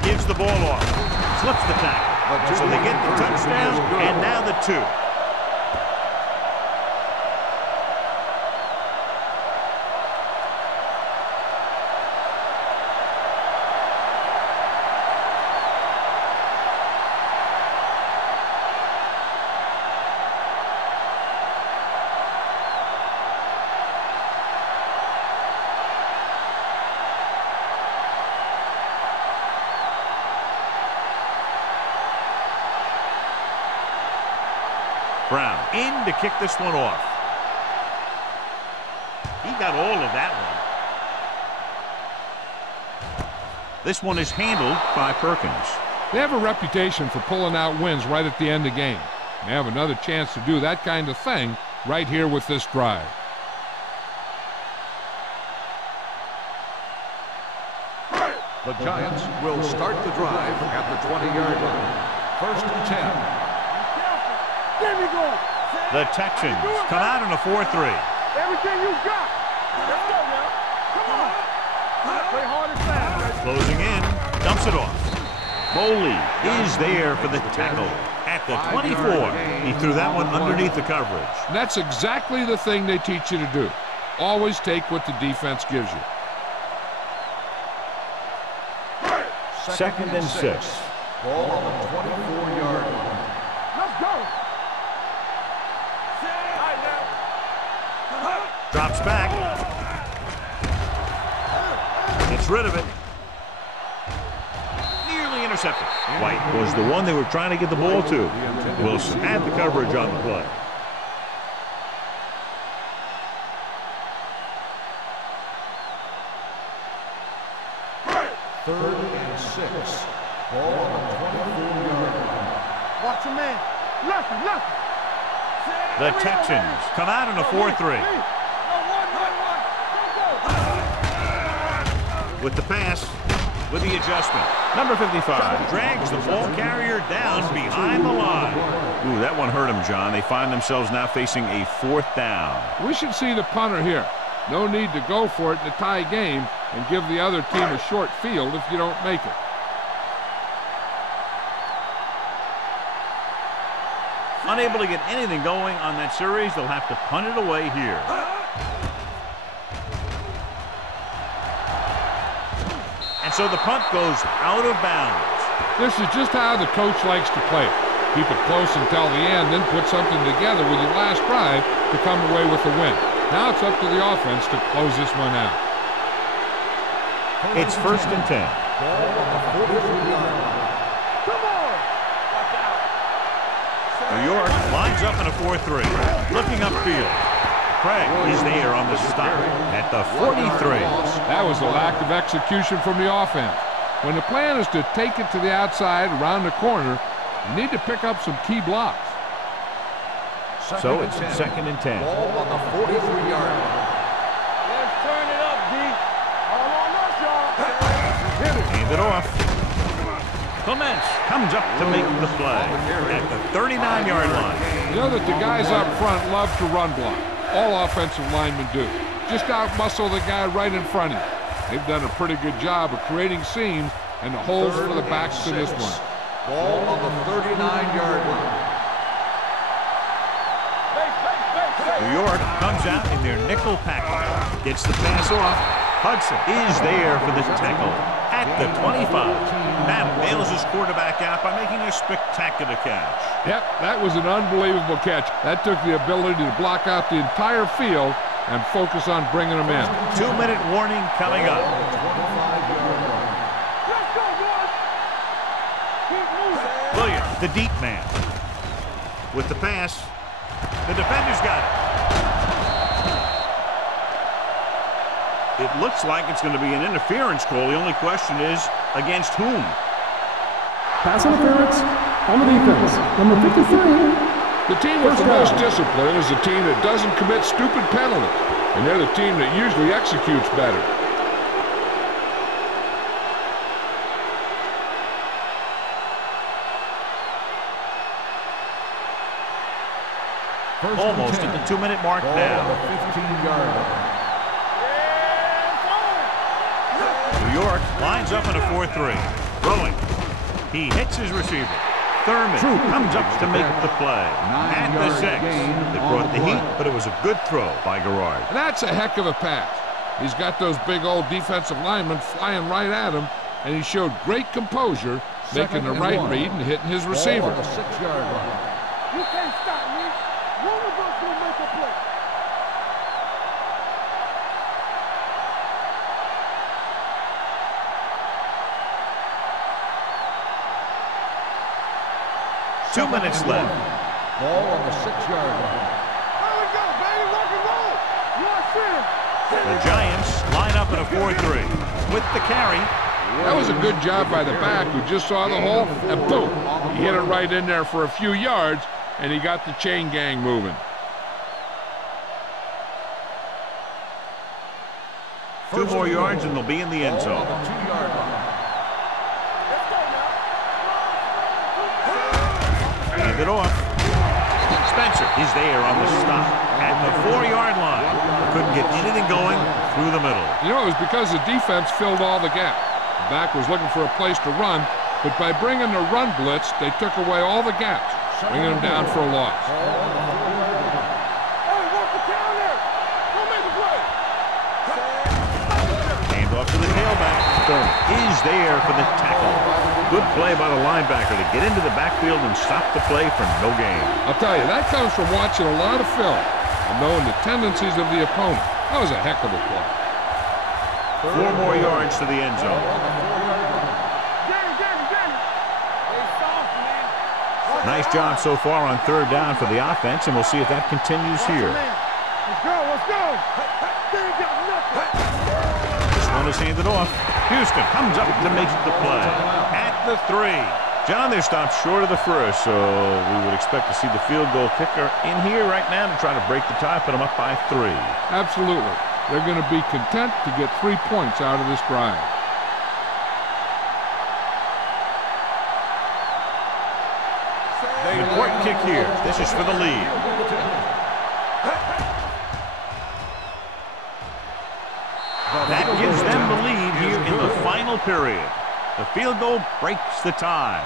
Gives the ball off. Slips the tackle. So they get the touchdown, and now the 2. Brown in to kick this one off. He got all of that one. This one is handled by Perkins. They have a reputation for pulling out wins right at the end of the game. They have another chance to do that kind of thing right here with this drive. The Giants will start the drive at the 20-yard line. First and 10. There we go. The Texans come out in a 4-3. Everything you got. Let's go, man. Come on. Play hard and fast. Closing in, dumps it off. Foley is there for the tackle at the 24. He threw that one underneath the coverage. And that's exactly the thing they teach you to do. Always take what the defense gives you. Second and 6. Ball on the 24-yard line. Let's go. Drops back. Gets rid of it. Nearly intercepted. White was the one they were trying to get the ball to. Wilson had the coverage on the play. Third and 6. Ball on the 24-yard line. Watch your man. Left. The Texans come out in a 4-3. With the pass, with the adjustment. Number 55 drags the ball carrier down behind the line. Ooh, that one hurt him, John. They find themselves now facing a 4th down. We should see the punter here. No need to go for it in a tie game and give the other team a short field if you don't make it. Unable to get anything going on that series, they'll have to punt it away here. And so the punt goes out of bounds. This is just how the coach likes to play it. Keep it close until the end, then put something together with your last drive to come away with the win. Now it's up to the offense to close this one out. It's first and 10. Ball on the 43-yard line. Come on. New York lines up in a 4-3. Looking upfield. Craig is there on the stop at the 43. That was a lack of execution from the offense. When the plan is to take it to the outside around the corner, you need to pick up some key blocks. So it's second and 10. Ball on the 43-yard line. Let's turn it up, D. All on us, y'all. Hand it off. Clements comes up to make the play at the 39-yard line. You know that the guys up front love to run block. All offensive linemen do. Just out-muscle the guy right in front of you. They've done a pretty good job of creating seams and the holes for the backs to this one. Ball on the 39-yard line. New York comes out in their nickel package. Gets the pass off. Hudson is there for the tackle at the 25. Now bails his quarterback out by making a spectacular catch. Yep, that was an unbelievable catch. That took the ability to block out the entire field and focus on bringing them in. 2-minute warning coming up. Let's go, boys. Keep moving. Williams, the deep man. With the pass, the defender's got it. It looks like it's going to be an interference call. The only question is, against whom? Pass interference on the defense. Number 53. The team with the most discipline is the team that doesn't commit stupid penalties, and they're the team that usually executes better. Almost at the 2-minute mark Ball now. on the 15-yard line. New York lines up in a 4-3. Throwing. He hits his receiver. Thurman comes up to make the play. At the 6. They brought the heat, but it was a good throw by Garrard. And that's a heck of a pass. He's got those big old defensive linemen flying right at him, and he showed great composure, making the right read and hitting his receiver. Ball on the 6-yard line. You can't stop me. One of us will make a play. Two minutes left. Ball on the 6-yard line. There we go, baby. Rock and roll. You are serious. The Giants line up in a 4-3. With the carry, That was a good job by the back who just saw the hole, and boom, he hit it right in there for a few yards, and he got the chain gang moving. 2 more yards and they'll be in the end zone. 2-yard line. Hand it off. Spencer is there on the stop at the 4-yard line. Couldn't get anything going through the middle. You know, it was because the defense filled all the gap. The back was looking for a place to run, but by bringing the run blitz, they took away all the gaps, bringing them down for a loss. Hand off to the tailback. Is there for the tackle. Good play by the linebacker to get into the backfield and stop the play for no gain. I'll tell you, that comes from watching a lot of film and knowing the tendencies of the opponent. That was a heck of a play. 4 more yards to the end zone. Nice job so far on 3rd down for the offense, and we'll see if that continues here. Let's go, let's go. They ain't got nothing. This one is handed off. Houston comes up to make the play at the 3. John, they're stopped short of the first, so we would expect to see the field goal kicker in here right now to try to break the tie, put them up by 3. Absolutely. They're going to be content to get 3 points out of this drive. An important kick here. This is for the lead. That gives them the lead here in the final period. The field goal breaks the tie.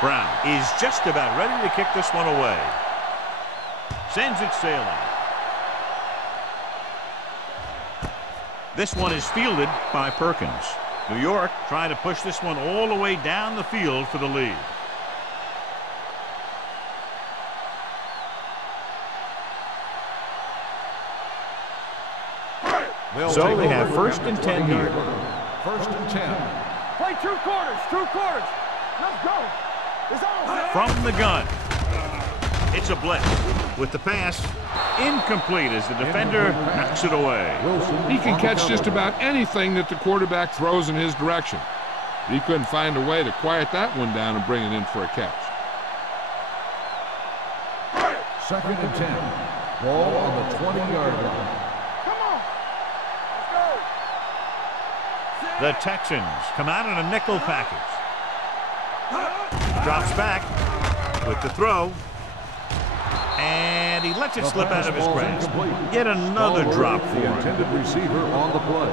Brown is just about ready to kick this one away. Sends it sailing. This one is fielded by Perkins. New York trying to push this one all the way down the field for the lead. So they have 1st and 10 here. 1st and 10. Play 2 quarters, 2 quarters. Let's go. It's on. From the gun. It's a blitz. With the pass, incomplete as the defender knocks it away. He can catch just about anything that the quarterback throws in his direction. He couldn't find a way to quiet that one down and bring it in for a catch. 2nd and 10. Ball on the 20-yard line. Come on. Let's go. The Texans come out in a nickel package. Drops back with the throw. And he lets it slip out of his grasp. Yet another drop for him. Intended receiver on the play.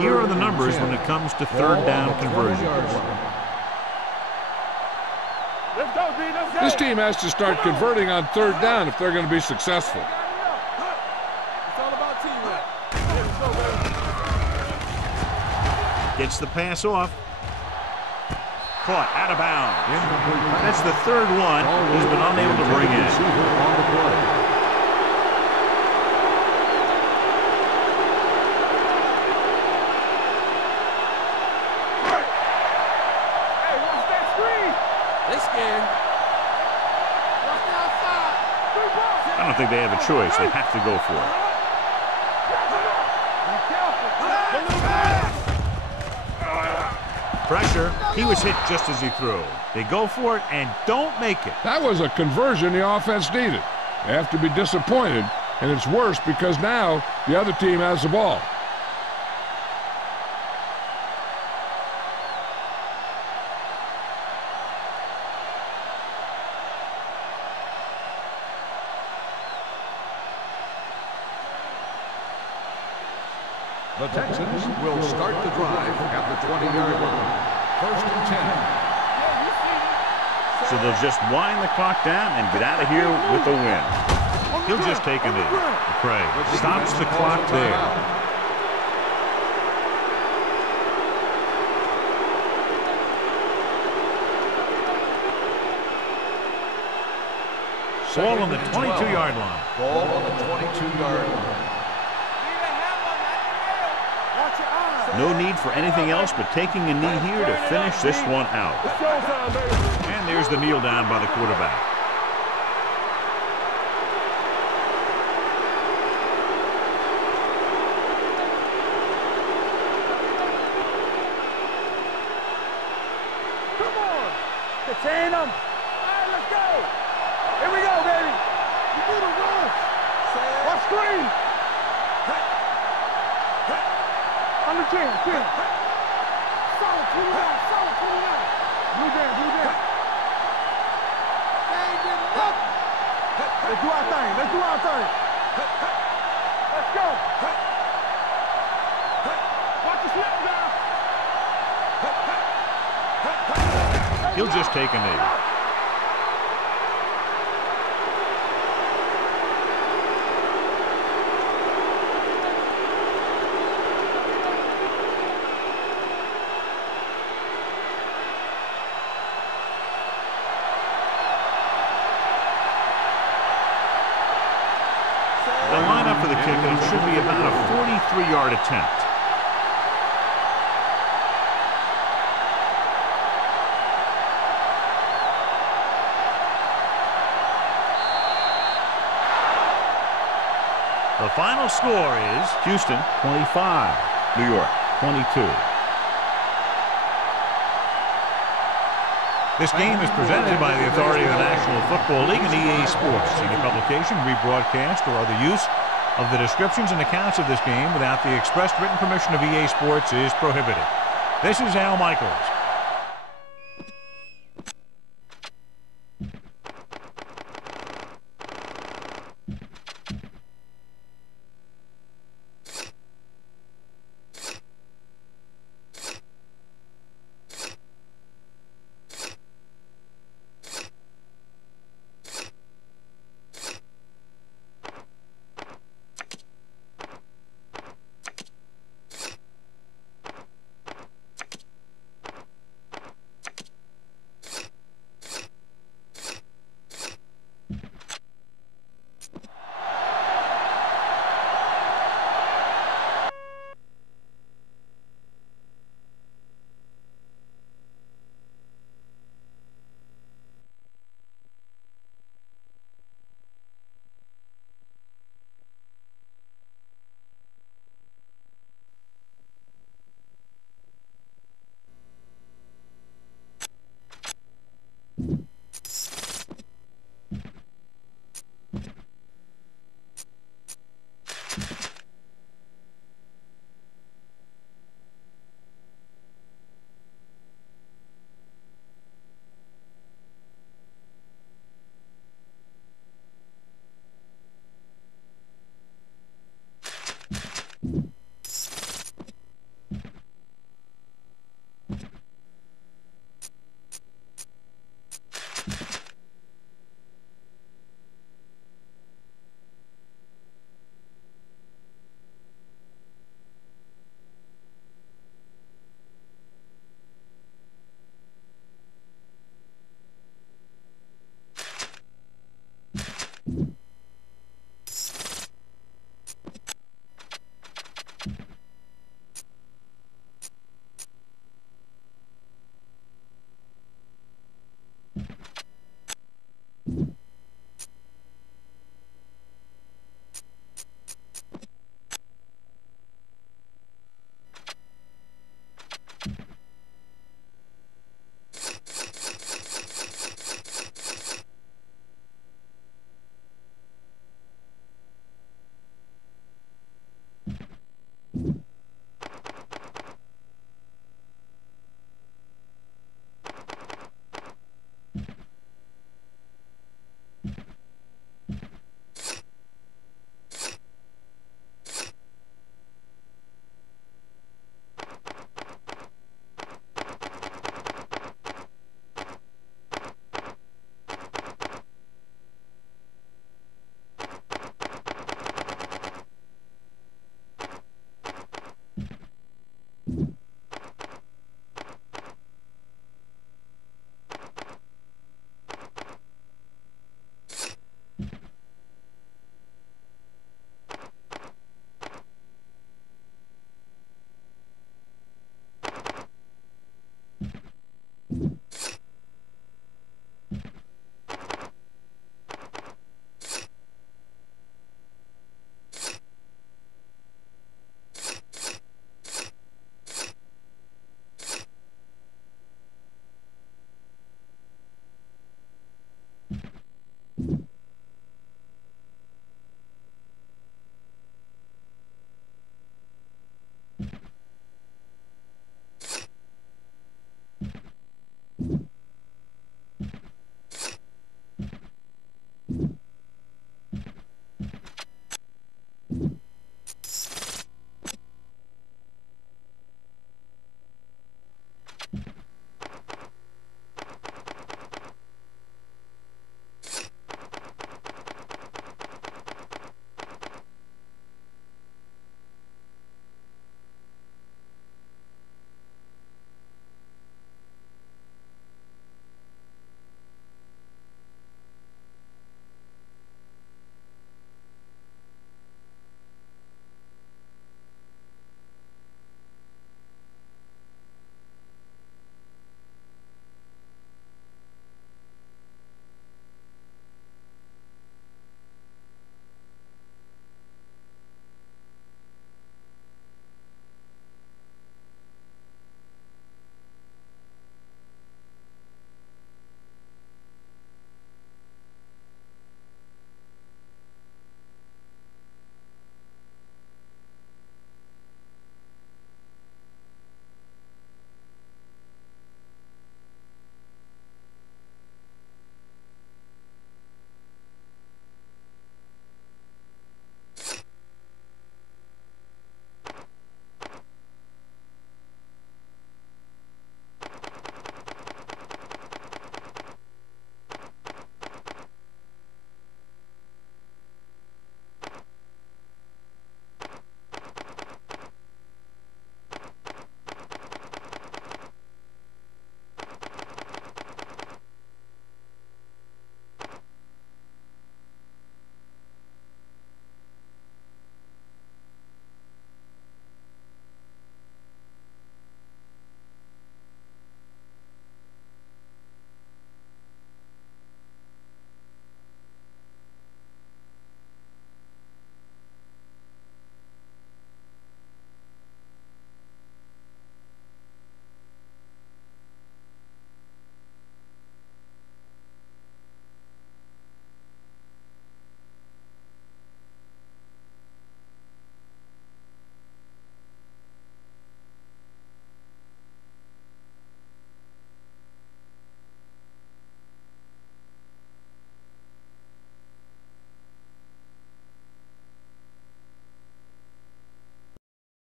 Here are the numbers when it comes to 3rd down conversions. Let's go, D. Let's go. This team has to start converting on 3rd down if they're going to be successful. It's all about teamwork. Gets the pass off. Caught out of bounds. That's the 3rd one he's been unable to bring in. Hey, watch that screen. They scared. Watch the outside. I don't think they have a choice. They have to go for it. Be careful. Pressure. He was hit just as he threw. They go for it and don't make it. That was a conversion the offense needed. They have to be disappointed, and it's worse because now the other team has the ball. The Texans will start the drive at the 20-yard line. 1st and 10. So they'll just wind the clock down and get out of here with a win. He'll just take a knee. McCray stops the clock there. Ball on the 22-yard line. Ball on the 22-yard line. No need for anything else but taking a knee here to finish this one out. And there's the kneel down by the quarterback. Come on! Contain them! All right, let's go! Here we go, baby! You do the rush! Watch screen! On the chin, chin! Solid, pull it out, solid, pull it out! Blue down, blue down! They ain't getting nothing! Let's do our thing, let's do our thing! Let's go! Watch the snap, guys! He'll just take a knee. The lineup for the kick, and it should be about a 43-yard attempt. The final score is Houston 25, New York 22. This game is presented by the authority of the National Football League and EA Sports. Any publication, rebroadcast, or other use of the descriptions and accounts of this game without the expressed written permission of EA Sports is prohibited. This is Al Michaels.